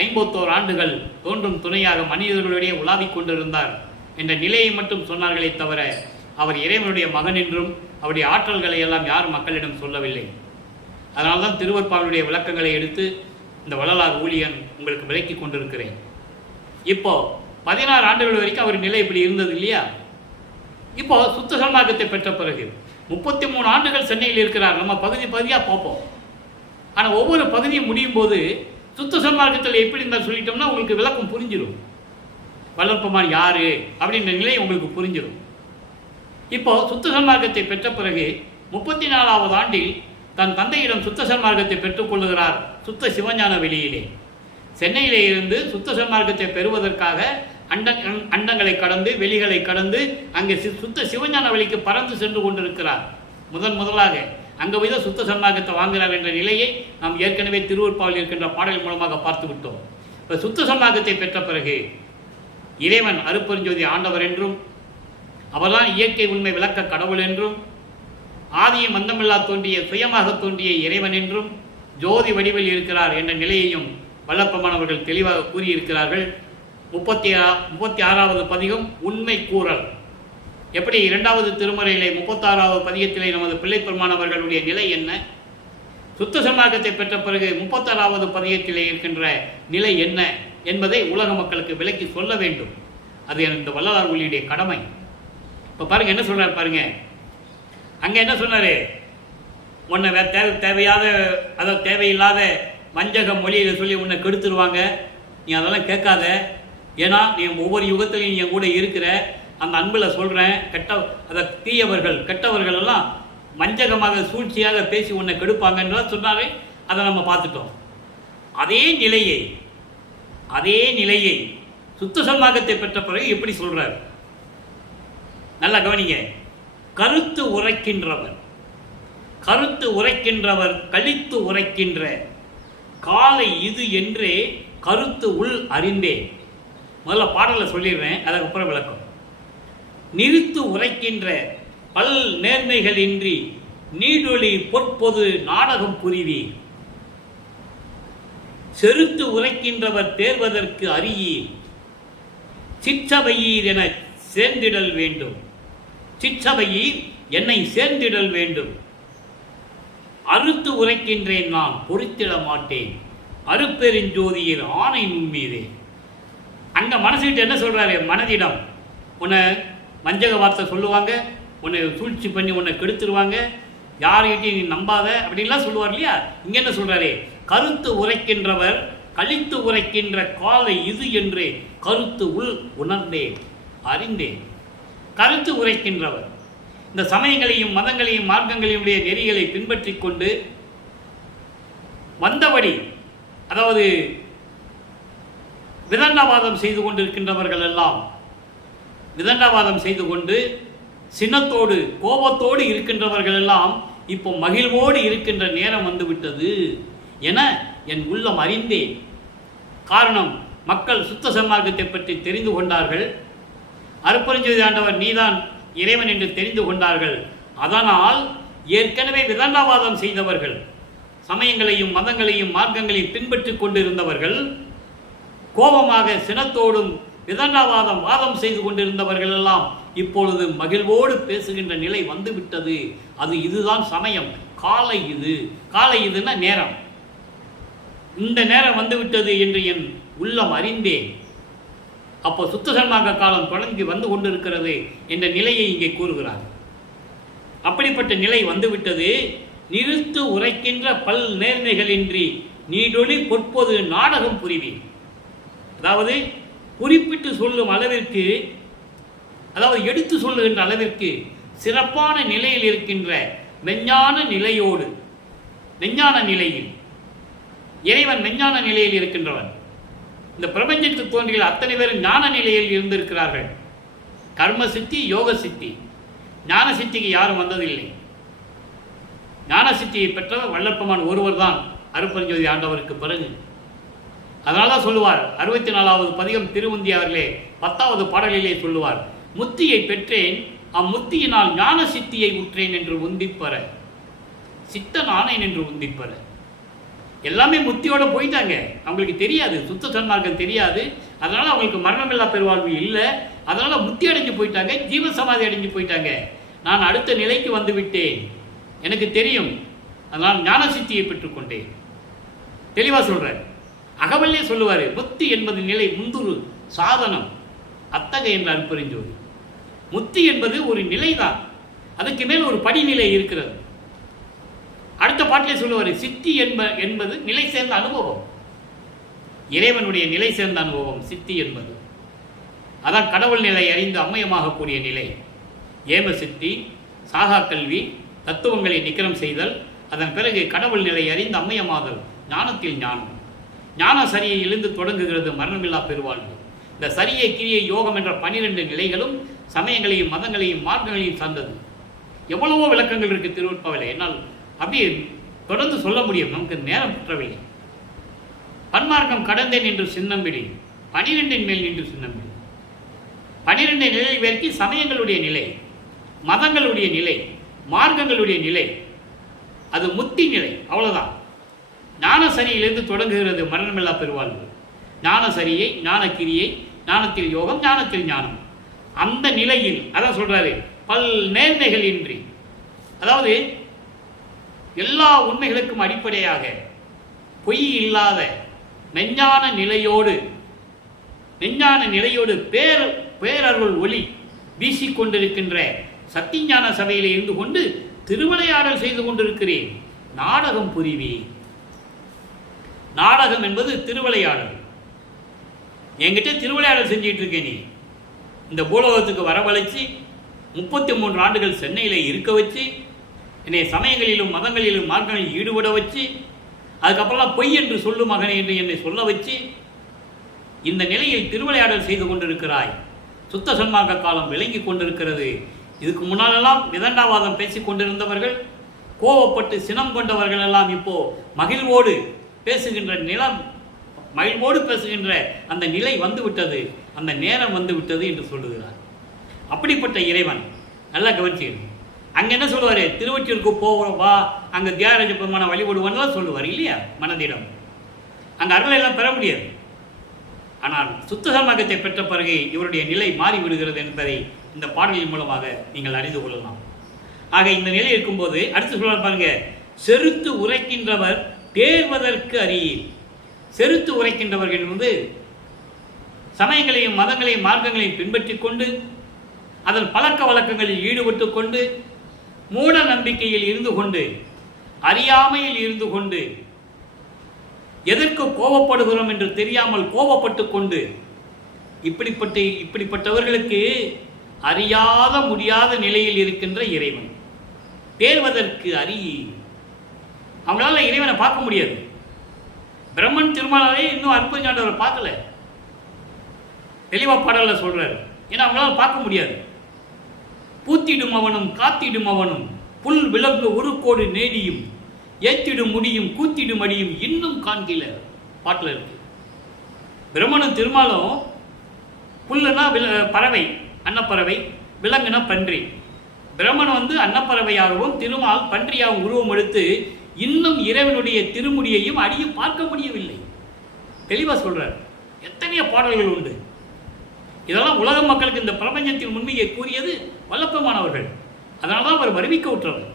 51 ஆண்டுகள் தோன்றும் துணையாக மனிதர்களுடைய உலாவிக் கொண்டிருந்தார் என்ற நிலையை மட்டும் சொன்னார்களே தவிர அவர் இறைவனுடைய மகன் என்றும் அவருடைய ஆற்றல்களை எல்லாம் யாரும் மக்களிடம் சொல்லவில்லை. அதனால்தான் திருவருட்பாவினுடைய விளக்கங்களை எடுத்து இந்த வள்ளலார் ஊழியன் உங்களுக்கு விளக்கி கொண்டிருக்கிறேன். இப்போ 16 ஆண்டுகள் வரைக்கும் அவர் நிலை இப்படி இருந்தது இல்லையா? இப்போ சுத்த சன்மார்க்கத்தை பெற்ற பிறகு 33 ஆண்டுகள் சென்னையில் இருக்கிறார். நம்ம பகுதியாக பார்ப்போம். ஆனால் ஒவ்வொரு பகுதியும் முடியும் போது சுத்த சன்மார்க்கத்தில் எப்படி இருந்தால் சொல்லிட்டோம்னா உங்களுக்கு விளக்கம் புரிஞ்சிடும். வல்லப்பமான் யாரு அப்படின்ற நிலை உங்களுக்கு புரிஞ்சிடும். இப்போ சுத்த சன்மார்க்கத்தை பெற்ற பிறகு 34வது ஆண்டில் தன் தந்தையிடம் சுத்த சன்மார்க்கத்தை பெற்றுக்கொள்ளுகிறார். சுத்த சிவஞான வெளியிலே சென்னையிலே இருந்து சுத்த சன்மார்க்கத்தை பெறுவதற்காக அண்டங்களை கடந்து வெளிகளை கடந்து அங்கே சுத்த சிவஞான வெளிக்கு பறந்து சென்று கொண்டிருக்கிறார். முதலாக அங்கே போய் தான் சுத்த சன்மார்க்கத்தை வாங்குகிறார் என்ற நிலையை நாம் ஏற்கனவே திருவருட்பாவில் இருக்கின்ற பாடல் மூலமாக பார்த்து விட்டோம். இப்போ சுத்த சன்மார்க்கத்தை பெற்ற பிறகு இறைவன் அருப்பெருஞ்சோதி ஆண்டவர் என்றும் அவர்தான் இயற்கை உண்மை விளக்க கடவுள் என்றும் ஆதியும் அந்தமில்லா தோன்றிய சுயமாக தோன்றிய இறைவன் என்றும் ஜோதி வடிவில் இருக்கிறார் என்ற நிலையையும் வல்லப்பமானவர்கள் தெளிவாக கூறியிருக்கிறார்கள். 36வது பதிகம் உண்மை கூறல். எப்படி 2வது திருமுறையிலே 36வது பதிகத்திலே நமது பிள்ளைப்பெருமானவர்களுடைய நிலை என்ன, சுத்த சன்மார்க்கத்தை பெற்ற பிறகு 36வது பதிகத்திலே இருக்கின்ற நிலை என்ன என்பதை உலக மக்களுக்கு விளக்கி சொல்ல வேண்டும். அது இந்த வள்ளலார் ஊழியருடைய கடமை. இப்போ பாருங்க என்ன சொல்றார் பாருங்க. அங்கே என்ன சொன்னார், உன்னை தேவையாத அதாவது தேவையில்லாத வஞ்சக மொழியில் சொல்லி உன்னை கெடுத்துருவாங்க, நீ அதெல்லாம் கேட்காத. ஏன்னா நீ ஒவ்வொரு யுகத்திலையும் என் கூட இருக்கிற, அந்த அன்பில் சொல்கிறேன். அதை தீயவர்கள் கெட்டவர்கள் எல்லாம் வஞ்சகமாக சூழ்ச்சியாக பேசி உன்னை கெடுப்பாங்கன்றதான் சொன்னார். அதை நம்ம பார்த்துட்டோம். அதே நிலையை சுத்த சன்மார்க்கத்தை பெற்ற பிறகு எப்படி சொல்கிறார் நல்லா கவனிங்க. கருத்து உரைக்கின்றவர் கழித்து உரைக்கின்ற காலை இது என்றே கருத்து உள் அறிந்தே. முதல்ல பாடலை சொல்லிடுறேன், அதுக்கப்புறம் விளக்கம். நிறுத்து உரைக்கின்ற பல் நேர்மைகளின்றி நீடொளி பொற்பொது நாடகம் புரிவி. செருத்து உரைக்கின்றவர் தேர்வதற்கு அறியீர், சிற்றவையீர் என சேர்ந்திடல் வேண்டும். சிற்றவையீர் என்னை சேர்ந்திடல் வேண்டும். அறுத்து உரைக்கின்றேன் நான் பொறுத்திட மாட்டேன், அருப்பெருஞ்சோதியில் ஆணை நுண்மீதே. அங்கே மனசுக்கிட்ட என்ன சொல்கிறாரு? மனதிடம் உன்னை வஞ்சக வார்த்தை சொல்லுவாங்க, உன்னை சூழ்ச்சி பண்ணி உன்னை கெடுத்துருவாங்க, யார்கிட்டையும் நீ நம்பாத அப்படின்லாம் சொல்லுவார் இல்லையா? இங்கே என்ன சொல்கிறாரு? கருத்து உரைக்கின்றவர் கழித்து உரைக்கின்ற காலை இது என்று கருத்து உள் உணர்ந்தேன், அறிந்தேன். கருத்து உரைக்கின்றவர் இந்த சமயங்களையும் மதங்களையும் மார்க்கங்களையுடைய நெறிகளை பின்பற்றி கொண்டு வந்தபடி, அதாவது விதண்டாவாதம் செய்து கொண்டிருக்கின்றவர்கள் எல்லாம் விதண்டாவாதம் செய்து கொண்டு சினத்தோடு கோபத்தோடு இருக்கின்றவர்கள் எல்லாம் இப்போ மகிழ்வோடு இருக்கின்ற நேரம் வந்துவிட்டது என என் உள்ளம் அறிந்தேன். காரணம், மக்கள் சுத்த சன்மார்க்கத்தை பற்றி தெரிந்து கொண்டார்கள். அருட்பெருஞ்சோதி ஆண்டவர் நீதான் இறைவன் என்று தெரிந்து கொண்டார்கள். அதனால் ஏற்கனவே விதண்டாவாதம் செய்தவர்கள், சமயங்களையும் மதங்களையும் மார்க்கங்களையும் பின்பற்றி கொண்டிருந்தவர்கள், கோபமாக சினத்தோடும் விதண்டாவாதம் வாதம் செய்து கொண்டிருந்தவர்கள் எல்லாம் இப்பொழுது மகிழ்வோடு பேசுகின்ற நிலை வந்துவிட்டது. அது இதுதான் சமயம், காலை இது. காலை இதுன்னா நேரம். இந்த நேரம் வந்துவிட்டது என்று என் உள்ளம் அறிந்தேன். அப்போ சுத்த சன்மார்க்க காலம் தொடங்கி வந்து கொண்டிருக்கிறது என்ற நிலையை இங்கே கூறுகிறார். அப்படிப்பட்ட நிலை வந்துவிட்டது. நிறுத்து உரைக்கின்ற பல் நேர்மைகளின்றி நீடொளி பொற்பொது நாடகம் புரிவீர். அதாவது குறிப்பிட்டு சொல்லும் அளவிற்கு, அதாவது எடுத்து சொல்லுகின்ற அளவிற்கு சிறப்பான நிலையில் இருக்கின்ற மெஞ்ஞான நிலையோடு, மெஞ்ஞான நிலையில் இறைவன் மெஞ்ஞான நிலையில் இருக்கின்றவன். இந்த பிரபஞ்சத்தில் தோன்றிய அத்தனை பேரும் ஞான நிலையில் இருந்திருக்கிறார்கள். கர்ம சித்தி, யோக சித்தி. ஞான சித்திக்கு யாரும் வந்ததில்லை. ஞான சித்தியை பெற்றவர் வல்லப்பெருமான் ஒருவர் தான் அருட்பெருஞ்சோதி ஆண்டவருக்கு பிறகு. அதனால தான் சொல்லுவார், 64வது பதிகம் திருவுந்தி அவர்களே 10வது பாடலிலே சொல்லுவார், முத்தியை பெற்றேன் அம்முத்தியினால் ஞான சித்தியை உற்றேன் என்று உந்திப்பற, சித்தன் ஆனேன் என்று உந்திப்பற. எல்லாமே முத்தியோட போயிட்டாங்க. அவங்களுக்கு தெரியாது, சுத்த சன்மார்க்கம் தெரியாது. அதனால அவங்களுக்கு மரணமில்லா பெருவாழ்வு இல்லை. அதனால முத்தி அடைஞ்சு போயிட்டாங்க, ஜீவ சமாதி அடைஞ்சு போயிட்டாங்க. நான் அடுத்த நிலைக்கு வந்து விட்டேன், எனக்கு தெரியும், அதனால் ஞான சித்தியை பெற்றுக்கொண்டேன். தெளிவாக சொல்றார். அகவல்லே சொல்லுவார், முத்தி என்பது நிலை முந்துரு சாதனம் அத்தகை என்ற அருட்பெருஞ்சோதி. முத்தி என்பது ஒரு நிலைதான், அதுக்கு மேல் ஒரு படிநிலை இருக்கிறது. அடுத்த பாட்டிலே சொல்லுவார், சித்தி என்பது நிலை சேர்ந்த அனுபவம், இறைவனுடைய நிலை சேர்ந்த அனுபவம் சித்தி என்பது. அதான் கடவுள் நிலை அறிந்து அம்மயமாகக்கூடிய நிலை. ஏம சித்தி, சாகா கல்வி, தத்துவங்களை நிக்கரம் செய்தல், அதன் பிறகு கடவுள் நிலை அறிந்து அம்மயமாதல், ஞானத்தில் ஞானம். ஞான சரியிலிருந்து தொடங்குகிறது மரணமில்லா பெருவாழ்வு. இந்த சரியை கிரியை யோகம் என்ற 12 நிலைகளும் சமயங்களையும் மதங்களையும் மார்க்கங்களையும் சார்ந்தது. எவ்வளவோ விளக்கங்கள் இருக்குது திருவருட்பாவிலே. என்னால் அப்படியே தொடர்ந்து சொல்ல முடியும், நமக்கு நேரம் பெற்றவில்லை. பன்மார்க்கம் கடந்தேன் என்று சின்னம்பிடி, 12 மேல் நின்று சின்னம்பிடி. 12 நிலை வரைக்கும் சமயங்களுடைய நிலை, மதங்களுடைய நிலை, மார்க்கங்களுடைய நிலை, அது முத்தி நிலை, அவ்வளோதான். ஞான சரியிலிருந்து தொடங்குகிறது மரணமில்லா பெருவாழ்வு. ஞான சரியை, ஞான கிரியை, ஞானத்தில் யோகம், ஞானத்தில் ஞானம். அந்த நிலையில் அதான் சொல்றாரு, பல் நேர்மைகள் இன்றி, அதாவது எல்லா உண்மைகளுக்கும் அடிப்படையாக பொய் இல்லாத மெஞ்ஞான நிலையோடு பேரருள் ஒளி வீசிக்கொண்டிருக்கின்ற சத்திஞான சபையில் இருந்து கொண்டு திருவிளையாடல் செய்து கொண்டிருக்கிறேன். நாடகம் புரிவி. நாடகம் என்பது திருவிளையாடல். என்கிட்ட திருவிளையாடல் செஞ்சிட்டு இருக்கேன். நீ இந்த பூலோகத்துக்கு வரவழைச்சி 33 ஆண்டுகள் சென்னையில் இருக்க வச்சு, என்னை சமயங்களிலும் மதங்களிலும் மார்க்கங்களில் ஈடுபட வச்சு, அதுக்கப்புறம் பொய் என்று சொல்லும் மகனே என்று என்னை சொல்ல வச்சு, இந்த நிலையில் திருவிளையாடல் செய்து கொண்டிருக்கிறாய். சுத்த சன்மார்க்க காலம் விளங்கி கொண்டிருக்கிறது. இதுக்கு முன்னாலெல்லாம் விதண்டாவாதம் பேசி கொண்டிருந்தவர்கள், கோவப்பட்டு சினம் கொண்டவர்கள் எல்லாம் இப்போ மகிழ்வோடு பேசுகின்ற மகிழ்வோடு பேசுகின்ற அந்த நிலை வந்துவிட்டது, அந்த நேரம் வந்துவிட்டது என்று சொல்லுகிறார். அப்படிப்பட்ட இறைவன் நல்லா கவனிச்சுக்கணும். அங்கே என்ன சொல்லுவார்? திருவொற்றியூருக்கு போவோம் வா, அங்கே தியாகராஜ பெருமானை வழிபடுவான்லாம் சொல்லுவார் இல்லையா மனதிடம். அங்கே அருளை எல்லாம் பெற முடியாது. ஆனால் சுத்த சன்மார்க்கத்தை பெற்ற பிறகு இவருடைய நிலை மாறிவிடுகிறது என்பதை இந்த பாடலின் மூலமாக நீங்கள் அறிந்து கொள்ளலாம். ஆக இந்த நிலை இருக்கும்போது அடுத்து சொல்ல பாருங்க, செருத்து உரைக்கின்றவர் தேர்வதற்கு அறியீர். செருத்து உரைக்கின்றவர்கள் வந்து சமயங்களையும் மதங்களையும் மார்க்கங்களையும் பின்பற்றி கொண்டு அதன் பழக்க வழக்கங்களில் ஈடுபட்டு கொண்டு மூட நம்பிக்கையில் இருந்து கொண்டு அறியாமையில் இருந்து கொண்டு எதற்கு கோபப்படுகிறோம் என்று தெரியாமல் கோபப்பட்டு கொண்டு இப்படிப்பட்டவர்களுக்கு அறியாத முடியாத நிலையில் இருக்கின்ற இறைவன் தேர்வதற்கு அவங்களால இறைவனை பார்க்க முடியாது. பிரம்மன் திருமாலே இன்னும் அற்புதஞாண்டவரை பார்க்கல, தெளிவா பாடல சொல்றாரு. ஏன்னா அவங்களால பார்க்க முடியாது. பூத்திடும் அவனும் காத்திடும் அவனும் புல் விலங்கு ஒரு கோடு நேடியும் ஏத்திடும் முடியும் கூத்திடும் அடியும் இன்னும் காண்கில பாட்டில் இருக்கு. பிரம்மனும் திருமாலும் புல்லுனா பறவை, அன்னப்பறவை, விலங்குனா பன்றி. பிரம்மன் வந்து அன்னப்பறவையாகவும் திருமால் பன்றியாகவும் உருவம் எடுத்து இன்னும் இறைவனுடைய திருமுடியையும் அடியும் பார்க்க முடியவில்லை. தெளிவா சொல்றார். எத்தனையோ பாடல்கள் உண்டு. இதெல்லாம் உலக மக்களுக்கு இந்த பிரபஞ்சத்தின் உண்மையை கூறியது வல்லப்பமானவர்கள். அதனால்தான் அவர் வருவிக்க உற்றவர்.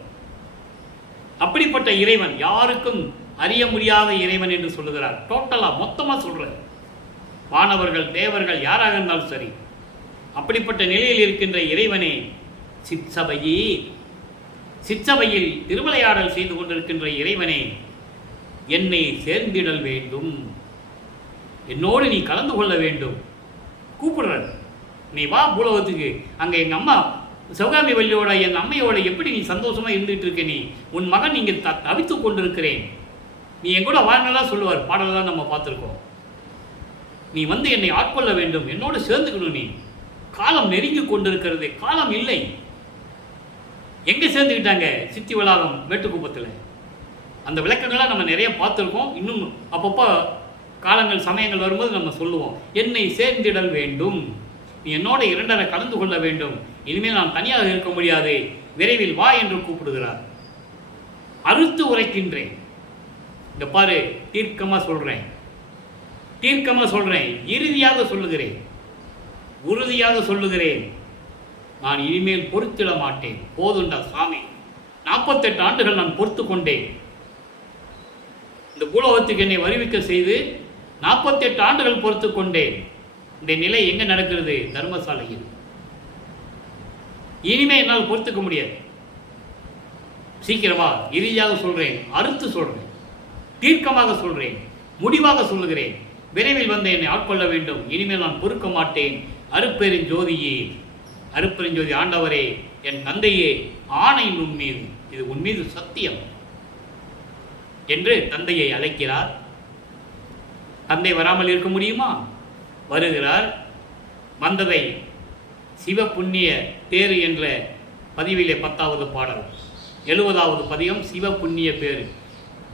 அப்படிப்பட்ட இறைவன் யாருக்கும் அறிய முடியாத இறைவன் என்று சொல்லுகிறார். டோட்டலா மொத்தமா சொல்றார். வானவர்கள் தேவர்கள் யாராக இருந்தாலும் சரி, அப்படிப்பட்ட நிலையில் இருக்கின்ற இறைவனே சிற்சபையில் திருவிளையாடல் செய்து கொண்டிருக்கின்ற இறைவனே, என்னை சேர்ந்திடல் வேண்டும், என்னோடு நீ கலந்து கொள்ள வேண்டும் கூப்பிடுறார். நீ வா பூலோகத்துக்கு. அங்கே எங்கள் அம்மா சிவகாமி வள்ளியோட என் அம்மையோட எப்படி நீ சந்தோஷமா இருந்துட்டு இருக்க, நீ உன் மகன் இங்கே தவித்து கொண்டிருக்கிறேன், நீ என் கூட வாங்கினதான் சொல்லுவார். பாடலாம் நம்ம பார்த்துருக்கோம். நீ வந்து என்னை ஆட்கொள்ள வேண்டும், என்னோடு சேர்ந்துக்கணும். நீ காலம் நெருங்கி கொண்டிருக்கிறது, காலம் இல்லை. எங்கே சேர்ந்துக்கிட்டாங்க? சித்தி வளாகம் மேட்டுக்குப்பத்தில். அந்த விளக்கங்கள்லாம் நம்ம நிறைய பார்த்துருக்கோம். இன்னும் அப்பப்போ காலங்கள் சமயங்கள் வரும்போது நம்ம சொல்லுவோம், என்னை சேர்ந்திடல் வேண்டும், நீ என்னோட இரண்டரை கலந்து கொள்ள வேண்டும், இனிமேல் நான் தனியாக இருக்க முடியாது, விரைவில் வா என்று கூப்பிடுகிறார். அறுத்து உரைக்கின்றேன். இந்த பாரு, தீர்க்கமாக சொல்கிறேன், இறுதியாக சொல்லுகிறேன், உறுதியாக சொல்லுகிறேன், நான் இனிமேல் பொறுத்திட மாட்டேன். போதுண்டா சாமி, 48 ஆண்டுகள் நான் பொறுத்து கொண்டேன். இந்த பூலோகத்துக்கு என்னை வருவிக்க செய்து 48 ஆண்டுகள் பொறுத்து கொண்டேன். இந்த நிலை எங்க நடக்கிறது? தர்மசாலையில். இனிமே என்னால் பொறுத்துக்க முடியாது. சீக்கிரமா இறுதியாக சொல்றேன், அறுத்து சொல்றேன், தீர்க்கமாக சொல்றேன், முடிவாக சொல்லுகிறேன், விரைவில் வந்து என்னை ஆட்கொள்ள வேண்டும், இனிமேல் நான் பொறுக்க மாட்டேன். அருப்பெருஞ்சோதி ஆண்டவரே, என் தந்தையே, ஆணை உன் மீது, இது உன் மீது சத்தியம் என்று தந்தையை அழைக்கிறார். தந்தை வராமல் இருக்க முடியுமா? வருகிறார். வந்ததை சிவ புண்ணிய தேரு என்ற பதிவிலே 10வது பாடல், 70வது பதிகம் சிவ புண்ணிய பேரு.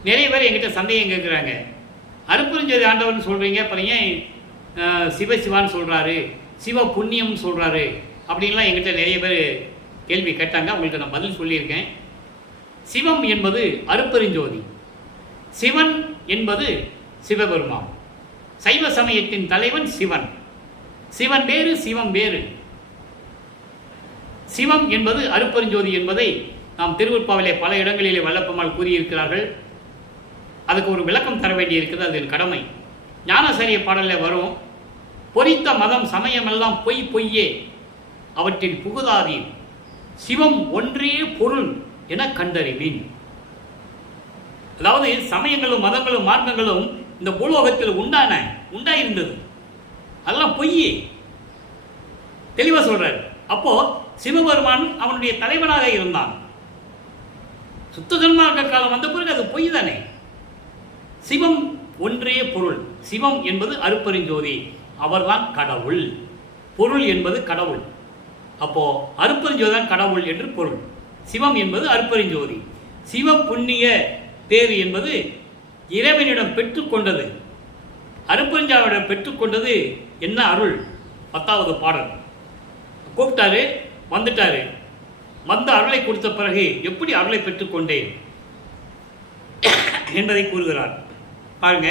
நிறைய பேர் என்கிட்ட சந்தேகம் கேட்குறாங்க, அருப்பெருஞ்சோதி ஆண்டவர்னு சொல்கிறீங்க, அப்புறம் ஏன் சிவசிவான்னு சொல்கிறாரு, சிவ புண்ணியம்னு சொல்கிறாரு அப்படின்லாம் என்கிட்ட நிறைய பேர் கேள்வி கேட்டாங்க. அவங்களுக்கு நான் பதில் சொல்லியிருக்கேன். சிவம் என்பது அருப்பெருஞ்சோதி, சிவன் என்பது சிவபெருமான். சைவ சமயத்தின் தலைவன் சிவன். சிவன் வேறு, சிவம் வேறு. சிவம் என்பது அருப்பெருஞ்சோதி என்பதை நாம் திருவருட்பாவிலே பல இடங்களிலே வல்லப்பமால் கூறியிருக்கிறார்கள். அதுக்கு ஒரு விளக்கம் தர வேண்டியிருக்கிறது, அது கடமை. ஞானசரிய பாடலில் வரும், பொறித்த மதம் சமயமெல்லாம் பொய்யே, அவற்றில் புகுதாதீர், சிவம் ஒன்றே பொருள் என கண்டறிவின். அதாவது சமயங்களும் மதங்களும் மார்க்கங்களும் இந்த பூலோகத்தில் உண்டாயிருந்தது, அதெல்லாம் பொய்யே. தெளிவா சொல்றார். அப்போ சிவபெருமான் அவனுடைய தலைவனாக இருந்தான். சுத்த சன்மார்க்க காலம் வந்த பிறகு அது பொய் தானே. சிவம் ஒன்றே பொருள். சிவம் என்பது அருப்பெருஞ்சோதி, அவர்தான் கடவுள். பொருள் என்பது கடவுள். அப்போ அருப்பெருஞ்சோதி தான் கடவுள் என்று பொருள். சிவம் என்பது அருப்பெருஞ்சோதி. சிவ புண்ணிய தேர் என்பது இறைவனிடம் பெற்றுக்கொண்டது. அருப்பெருஞ்சாவிடம் பெற்றுக்கொண்டது என்ன அருள்? 10வது பாடல். கூப்பிட்டாரு, வந்துட்டாரு. வந்த அருளை கொடுத்த பிறகு எப்படி அருளை பெற்றுக்கொண்டேன் என்பதை கூறுகிறார். பாருங்க,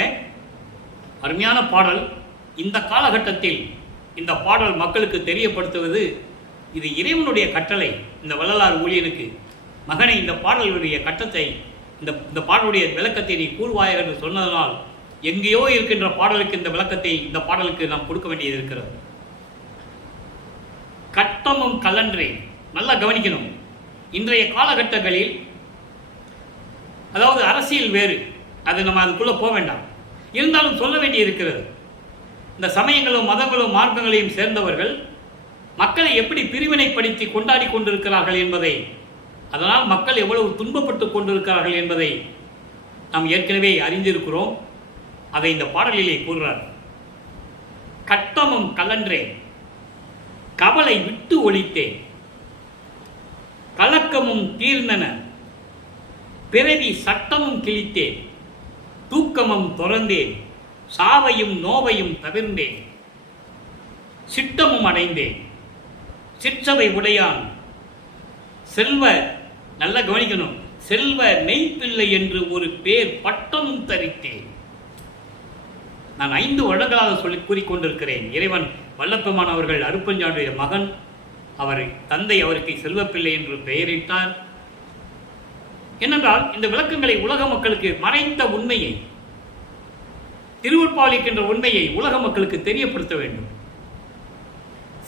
அருமையான பாடல். இந்த காலகட்டத்தில் இந்த பாடல் மக்களுக்கு தெரியப்படுத்துவது இது இறைவனுடைய கட்டளை. இந்த வள்ளலார் ஊழியனுக்கு, மகனை இந்த பாடலுடைய கட்டத்தை இந்த பாடலுடைய விளக்கத்தை நீ கூறுவாய் என்று சொன்னதனால் எங்கேயோ இருக்கின்ற பாடலுக்கு இந்த விளக்கத்தை இந்த பாடலுக்கு நாம் கொடுக்க வேண்டியது இருக்கிறது. கட்டமும் கலன்றே. நல்லா கவனிக்கணும். இன்றைய காலகட்டங்களில் அதாவது அரசியல் வேறு, அது நம்ம அதுக்குள்ளே போக வேண்டாம், இருந்தாலும் சொல்ல வேண்டி இருக்கிறது. இந்த சமயங்களும் மதங்களும் மார்க்கங்களையும் சேர்ந்தவர்கள் மக்களை எப்படி பிரிவினைப்படுத்தி கொண்டாடி கொண்டிருக்கிறார்கள் என்பதை, அதனால் மக்கள் எவ்வளவு துன்பப்பட்டு கொண்டிருக்கிறார்கள் என்பதை நாம் ஏற்கனவே அறிந்திருக்கிறோம். அதை இந்த பாடலிலே கூறுகிறார். கட்டமும் கலன்றே, கவலை விட்டு ஒழித்தேன், கலக்கமும் தீர்ந்தன, பிறவி சட்டமும் கிழித்தேன், தூக்கமும் துறந்தேன், சாவையும் நோவையும் தவிர்ந்தேன், சிட்டமும் அடைந்தேன், சிற்றவை உடையான் செல்வ, நல்லா கவனிக்கணும், செல்வ மெய்ப்பிள்ளை என்று ஒரு பேர் பட்டமும் தரித்தேன். நான் 5 வருடங்களாக சொல்லி கூறிக்கொண்டிருக்கிறேன். இறைவன் வல்லப்பெருமான் அவர்கள் அருப்பஞ்சாண்டுடைய மகன், அவர் தந்தை அவருக்கு செல்வப்பிள்ளை என்று பெயரிட்டார். ஏனென்றால் இந்த விளக்கங்களை உலக மக்களுக்கு மறைத்த உண்மையை, திருவருட்பாலிக்கின்ற உண்மையை உலக மக்களுக்கு தெரியப்படுத்த வேண்டும்.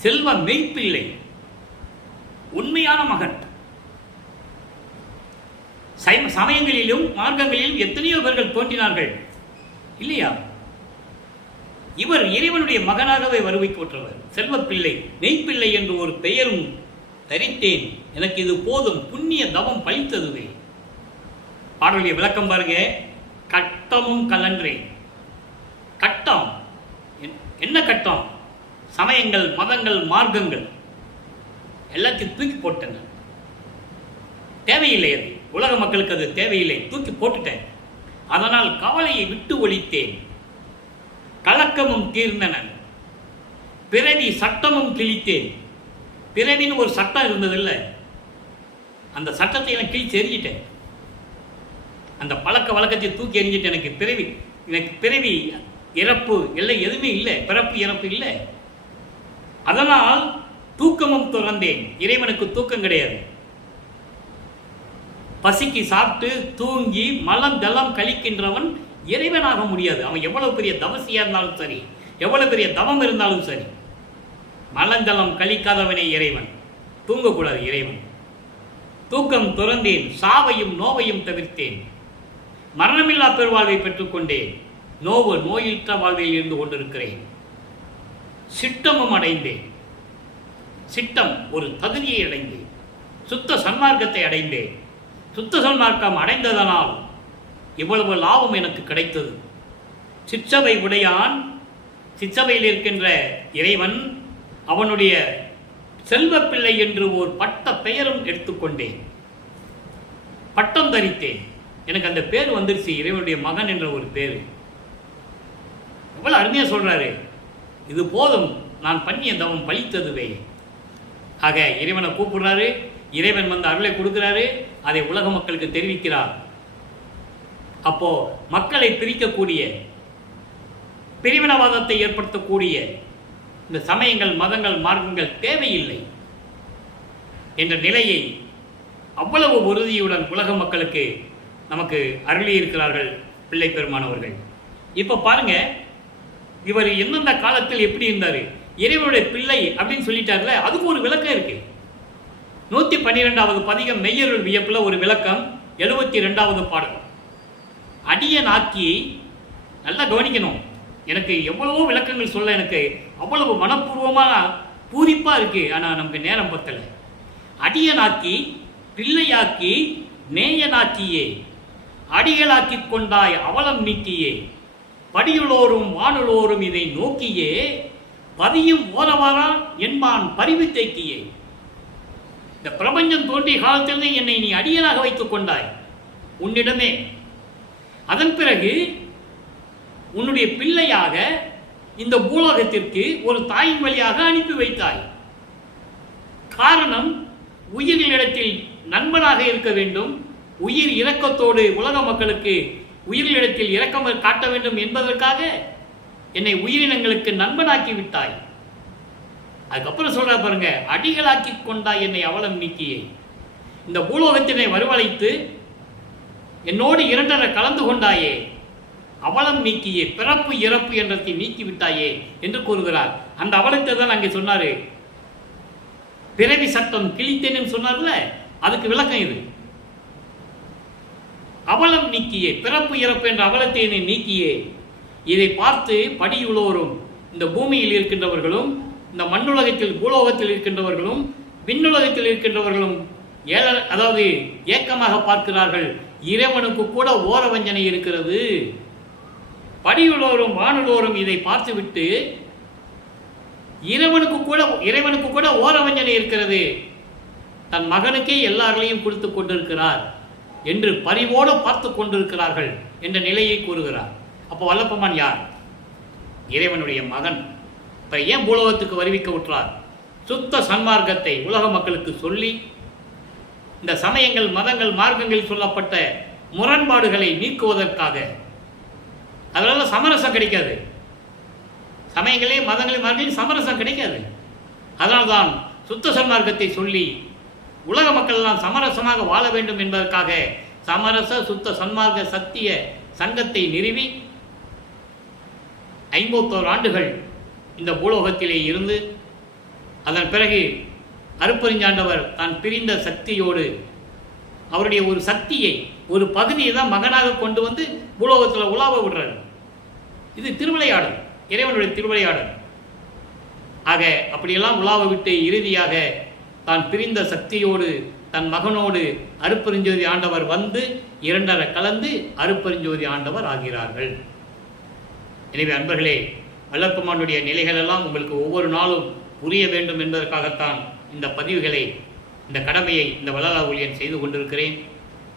செல்வ மெய்ப்பிள்ளை, உண்மையான மகன். சமயங்களிலும் மார்க்கங்களிலும் எத்தனையோ பேர்கள் தோன்றினார்கள் இல்லையா? இவர் இறைவனுடைய மகனாகவே வருவிக்கப்பட்டவர், செல்வப்பிள்ளை, மெய்ப்பிள்ளை என்று ஒரு பெயரும் தரித்தேன், எனக்கு இது போதும், புண்ணிய தவம் பழித்ததுவே. பாடலுடைய விளக்கம் பாருங்க. கட்டமும் கலன்றே. கட்டம் என்ன கட்டம்? சமயங்கள், மதங்கள், மார்க்கங்கள் எல்லாத்தையும் தூக்கி போட்டன. தேவையில்லை, அது உலக மக்களுக்கு அது தேவையில்லை, தூக்கி போட்டுட்டேன். அதனால் கவலையை விட்டு ஒழித்தேன், கலக்கமும் தீர்ந்தன, பிறவி சட்டமும் கிழித்தேன். பிறவின்னு ஒரு சட்டம் இருந்ததில்லை, அந்த சட்டத்தை நான் கிழிச்சு எறிஞ்சிட்டேன். அந்த பழக்க வழக்கத்தை தூக்கி எறிஞ்சிட்டு எனக்கு பிறவி இறப்பு இல்லை, எதுவுமே இல்லை, பிறப்பு இறப்பு இல்லை. அதனால் தூக்கமும் துறந்தேன். இறைவனுக்கு தூக்கம் கிடையாது. பசிக்கு சாப்பிட்டு தூங்கி மலம் ஜலம் கழிக்கின்றவன் இறைவனாக முடியாது. அவன் எவ்வளவு பெரிய தவசியா இருந்தாலும் சரி, எவ்வளவு பெரிய தவம் இருந்தாலும் சரி, மலஞ்சலம் கழிக்காதவனே இறைவன். தூங்கக்கூடாது இறைவன். தூக்கம் துறந்தேன், சாவையும் நோவையும் தவிர்த்தேன், மரணமில்லா பெருவாழ்வை பெற்றுக்கொண்டேன், நோயிற்ற வாழ்வில் இருந்து கொண்டிருக்கிறேன், சிட்டமும் அடைந்தேன். சிட்டம் ஒரு தகுதியை அடைந்தேன், சுத்த சன்மார்க்கத்தை அடைந்தேன். சுத்த சன்மார்க்கம் அடைந்ததனால் இவ்வளவு லாபம் எனக்கு கிடைத்தது. சிற்றவை உடையான், சிற்றவையில் இருக்கின்ற இறைவன், அவனுடைய செல்வப்பிள்ளை என்று ஒரு பட்ட பெயரும் எடுத்துக்கொண்டேன், பட்டம் தரித்தேன். எனக்கு அந்த பேர் வந்துருச்சு, இறைவனுடைய மகன் என்ற ஒரு பேர். எவ்வளவு அருமையாக சொல்றாரு. இது போதும், நான் பண்ணிய தவம் பழித்ததுவே. ஆக இறைவனை கூப்பிடுறாரு, இறைவன் வந்து அருளை கொடுக்கிறாரு, அதை உலக மக்களுக்கு தெரிவிக்கிறார். அப்போ மக்களை பிரிக்கக்கூடிய, பிரிவினவாதத்தை ஏற்படுத்தக்கூடிய இந்த சமயங்கள், மதங்கள், மார்க்கங்கள் தேவையில்லை என்ற நிலையை அவ்வளவு உறுதியுடன் உலக மக்களுக்கு நமக்கு அருளி இருக்கிறார்கள் பிள்ளை பெருமானவர்கள். இப்போ பாருங்க, இவர் எந்தெந்த காலத்தில் எப்படி இருந்தார், இறைவனுடைய பிள்ளை அப்படின்னு சொல்லிட்டார்ல, அதுக்கு ஒரு விளக்கம் இருக்கு. 112வது பதிகம் மெய்யருள் வியப்புல ஒரு விளக்கம். 72வது பாடல் அடியன் ஆக்கி. நல்லா கவனிக்கணும். எனக்கு எவ்வளவோ விளக்கங்கள் சொல்ல எனக்கு அவ்வளவு மனப்பூர்வமாக பூரிப்பாக இருக்கு. ஆனால் நமக்கு நேரம் பத்தலை. அடியனாக்கி, பிள்ளையாக்கி, நேயனாக்கியே, அடிகளாக்கி கொண்டாய் அவலம் நீக்கியே, படியுளோரும் வானுளோரும் இதை நோக்கியே, பதியும் ஓரவாரா என்பான் பரிவு தேக்கியே. இந்த பிரபஞ்சம் தோன்றிய காலத்திலிருந்து என்னை நீ அடியனாக வைத்துக் கொண்டாய் உன்னிடமே. அதன் பிறகு உன்னுடைய பிள்ளையாக இந்த பூலோகத்திற்கு ஒரு தாயின் வழியாக அனுப்பி வைத்தாய். காரணம், உயிரிலிடத்தில் நண்பனாக இருக்க வேண்டும், உயிர் இரக்கத்தோடு உலக மக்களுக்கு உயிரிலிடத்தில் இரக்கம் காட்ட வேண்டும் என்பதற்காக என்னை உயிரினங்களுக்கு நண்பனாக்கி விட்டாய். அதுக்கப்புறம் சொல்ற பாருங்க, அடிகளாக்கி கொண்டாய் என்னை அவலம் நீக்கியே. இந்த பூலோகத்தினை வரவழைத்து என்னோடு இரண்டரை கலந்து கொண்டாயே, அவலம் நீக்கியே, பிறப்பு இறப்பு என்றதை நீக்கிவிட்டாயே என்று கூறுகிறார். அந்த அவலத்தை தான் அங்கே சொன்னாரு. பிறவி சட்டம் கிழித்தேன்னு சொன்னார்ல, அதுக்கு விளக்கம் இது. அவலம் நீக்கியே, பிறப்பு இறப்பு என்ற அவலத்தை நீக்கியே. இதை பார்த்து படியுள்ளோரும், இந்த பூமியில் இருக்கின்றவர்களும், இந்த மண்ணுலகத்தில் பூலோகத்தில் இருக்கின்றவர்களும், விண்ணுலகத்தில் இருக்கின்றவர்களும் அதாவது ஏக்கமாக பார்க்கிறார்கள். இறைவனுக்கு கூட ஓர வஞ்சனை இருக்கிறது. படியுள்ளோரும் வானுள்ளோரும் இதை பார்த்துவிட்டு இறைவனுக்கு கூட ஓர வஞ்சனை இருக்கிறது, தன் மகனுக்கே எல்லார்களையும் கொடுத்து கொண்டிருக்கிறார் என்று பரிவோடு பார்த்து கொண்டிருக்கிறார்கள் என்ற நிலையை கூறுகிறார். அப்போ வல்லப்பெருமான் யார்? இறைவனுடைய மகன். இப்போ ஏன் பூலோகத்துக்கு வருவிக்க விட்டார்? சுத்த சன்மார்க்கத்தை உலக மக்களுக்கு சொல்லி இந்த சமயங்கள், மதங்கள், மார்க்கங்கள் சொல்லப்பட்ட முரண்பாடுகளை நீக்குவதற்காக. அதனால சமரசம் கிடைக்காது. சமயங்களே, மதங்களே, மார்க்கங்களே சமரசம் கிடைக்காது. அதனால்தான் சுத்த சன்மார்க்கத்தை சொல்லி உலக மக்கள் எல்லாம் சமரசமாக வாழ வேண்டும் என்பதற்காக சமரச சுத்த சன்மார்க்க சத்திய சங்கத்தை நிறுவி 51 ஆண்டுகள் இந்த பூலோகத்திலே இருந்து, அதன் பிறகு அருட்பெருஞ்சாண்டவர் தான் பிரிந்த சக்தியோடு அவருடைய ஒரு சக்தியை, ஒரு பகுதியை தான் மகனாக கொண்டு வந்து பூலோகத்தில் உலாவ விடுறார். இது திருவிளையாடல், இறைவனுடைய திருவிளையாடல். ஆக அப்படியெல்லாம் உலாவ விட்டு இறுதியாக தான் பிரிந்த சக்தியோடு தன் மகனோடு அருட்பெருஞ்சோதி ஆண்டவர் வந்து இரண்டரை கலந்து அருட்பெருஞ்சோதி ஆண்டவர் ஆகிறார்கள். எனவே அன்பர்களே, வல்லப்பெருமானுடைய நிலைகளெல்லாம் உங்களுக்கு ஒவ்வொரு நாளும் புரிய வேண்டும் என்பதற்காகத்தான் இந்த பதிவுகளை, இந்த கடமையை இந்த வள்ளலார் ஊழியன் செய்து கொண்டிருக்கிறேன்.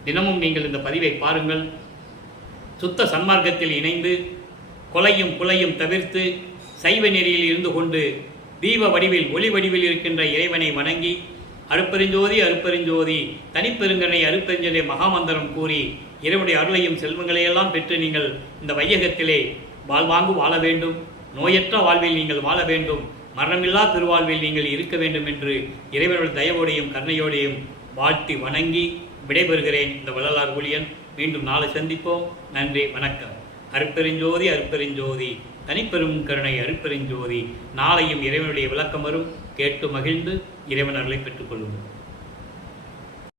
தினமும் நீங்கள் இந்த பதிவை பாருங்கள். சுத்த சன்மார்க்கத்தில் இணைந்து கொலையும் புலையும் தவிர்த்து சைவ நெறியில் இருந்து கொண்டு தீப வடிவில், ஒளி வடிவில் இருக்கின்ற இறைவனை வணங்கி அருட்பெருஞ்சோதி அருட்பெருஞ்சோதி தனிப்பெருங்கனை அருட்பெருஞ்சோதி மகாமந்திரம் கூறி இறைவனுடைய அருளையும் செல்வங்களையெல்லாம் பெற்று நீங்கள் இந்த வையகத்திலே வாழ்வாங்கு வாழ வேண்டும். நோயற்ற வாழ்வில் நீங்கள் வாழ வேண்டும். மரணமில்லா திருவாழ்வில் நீங்கள் இருக்க வேண்டும் என்று இறைவனுடைய தயவோடையும் கருணையோடையும் வாழ்த்தி வணங்கி விடைபெறுகிறேன். இந்த வள்ளலார் ஊழியன். மீண்டும் நாளை சந்திப்போம். நன்றி, வணக்கம். அருட்பெருஞ்சோதி அருட்பெருஞ்சோதி தனிப்பெரும் கருணை அருட்பெருஞ்சோதி. நாளையும் இறைவனுடைய விளக்கம் வரும். கேட்டு மகிழ்ந்து இறைவன் அருளை பெற்றுக்கொள்ளுங்கள்.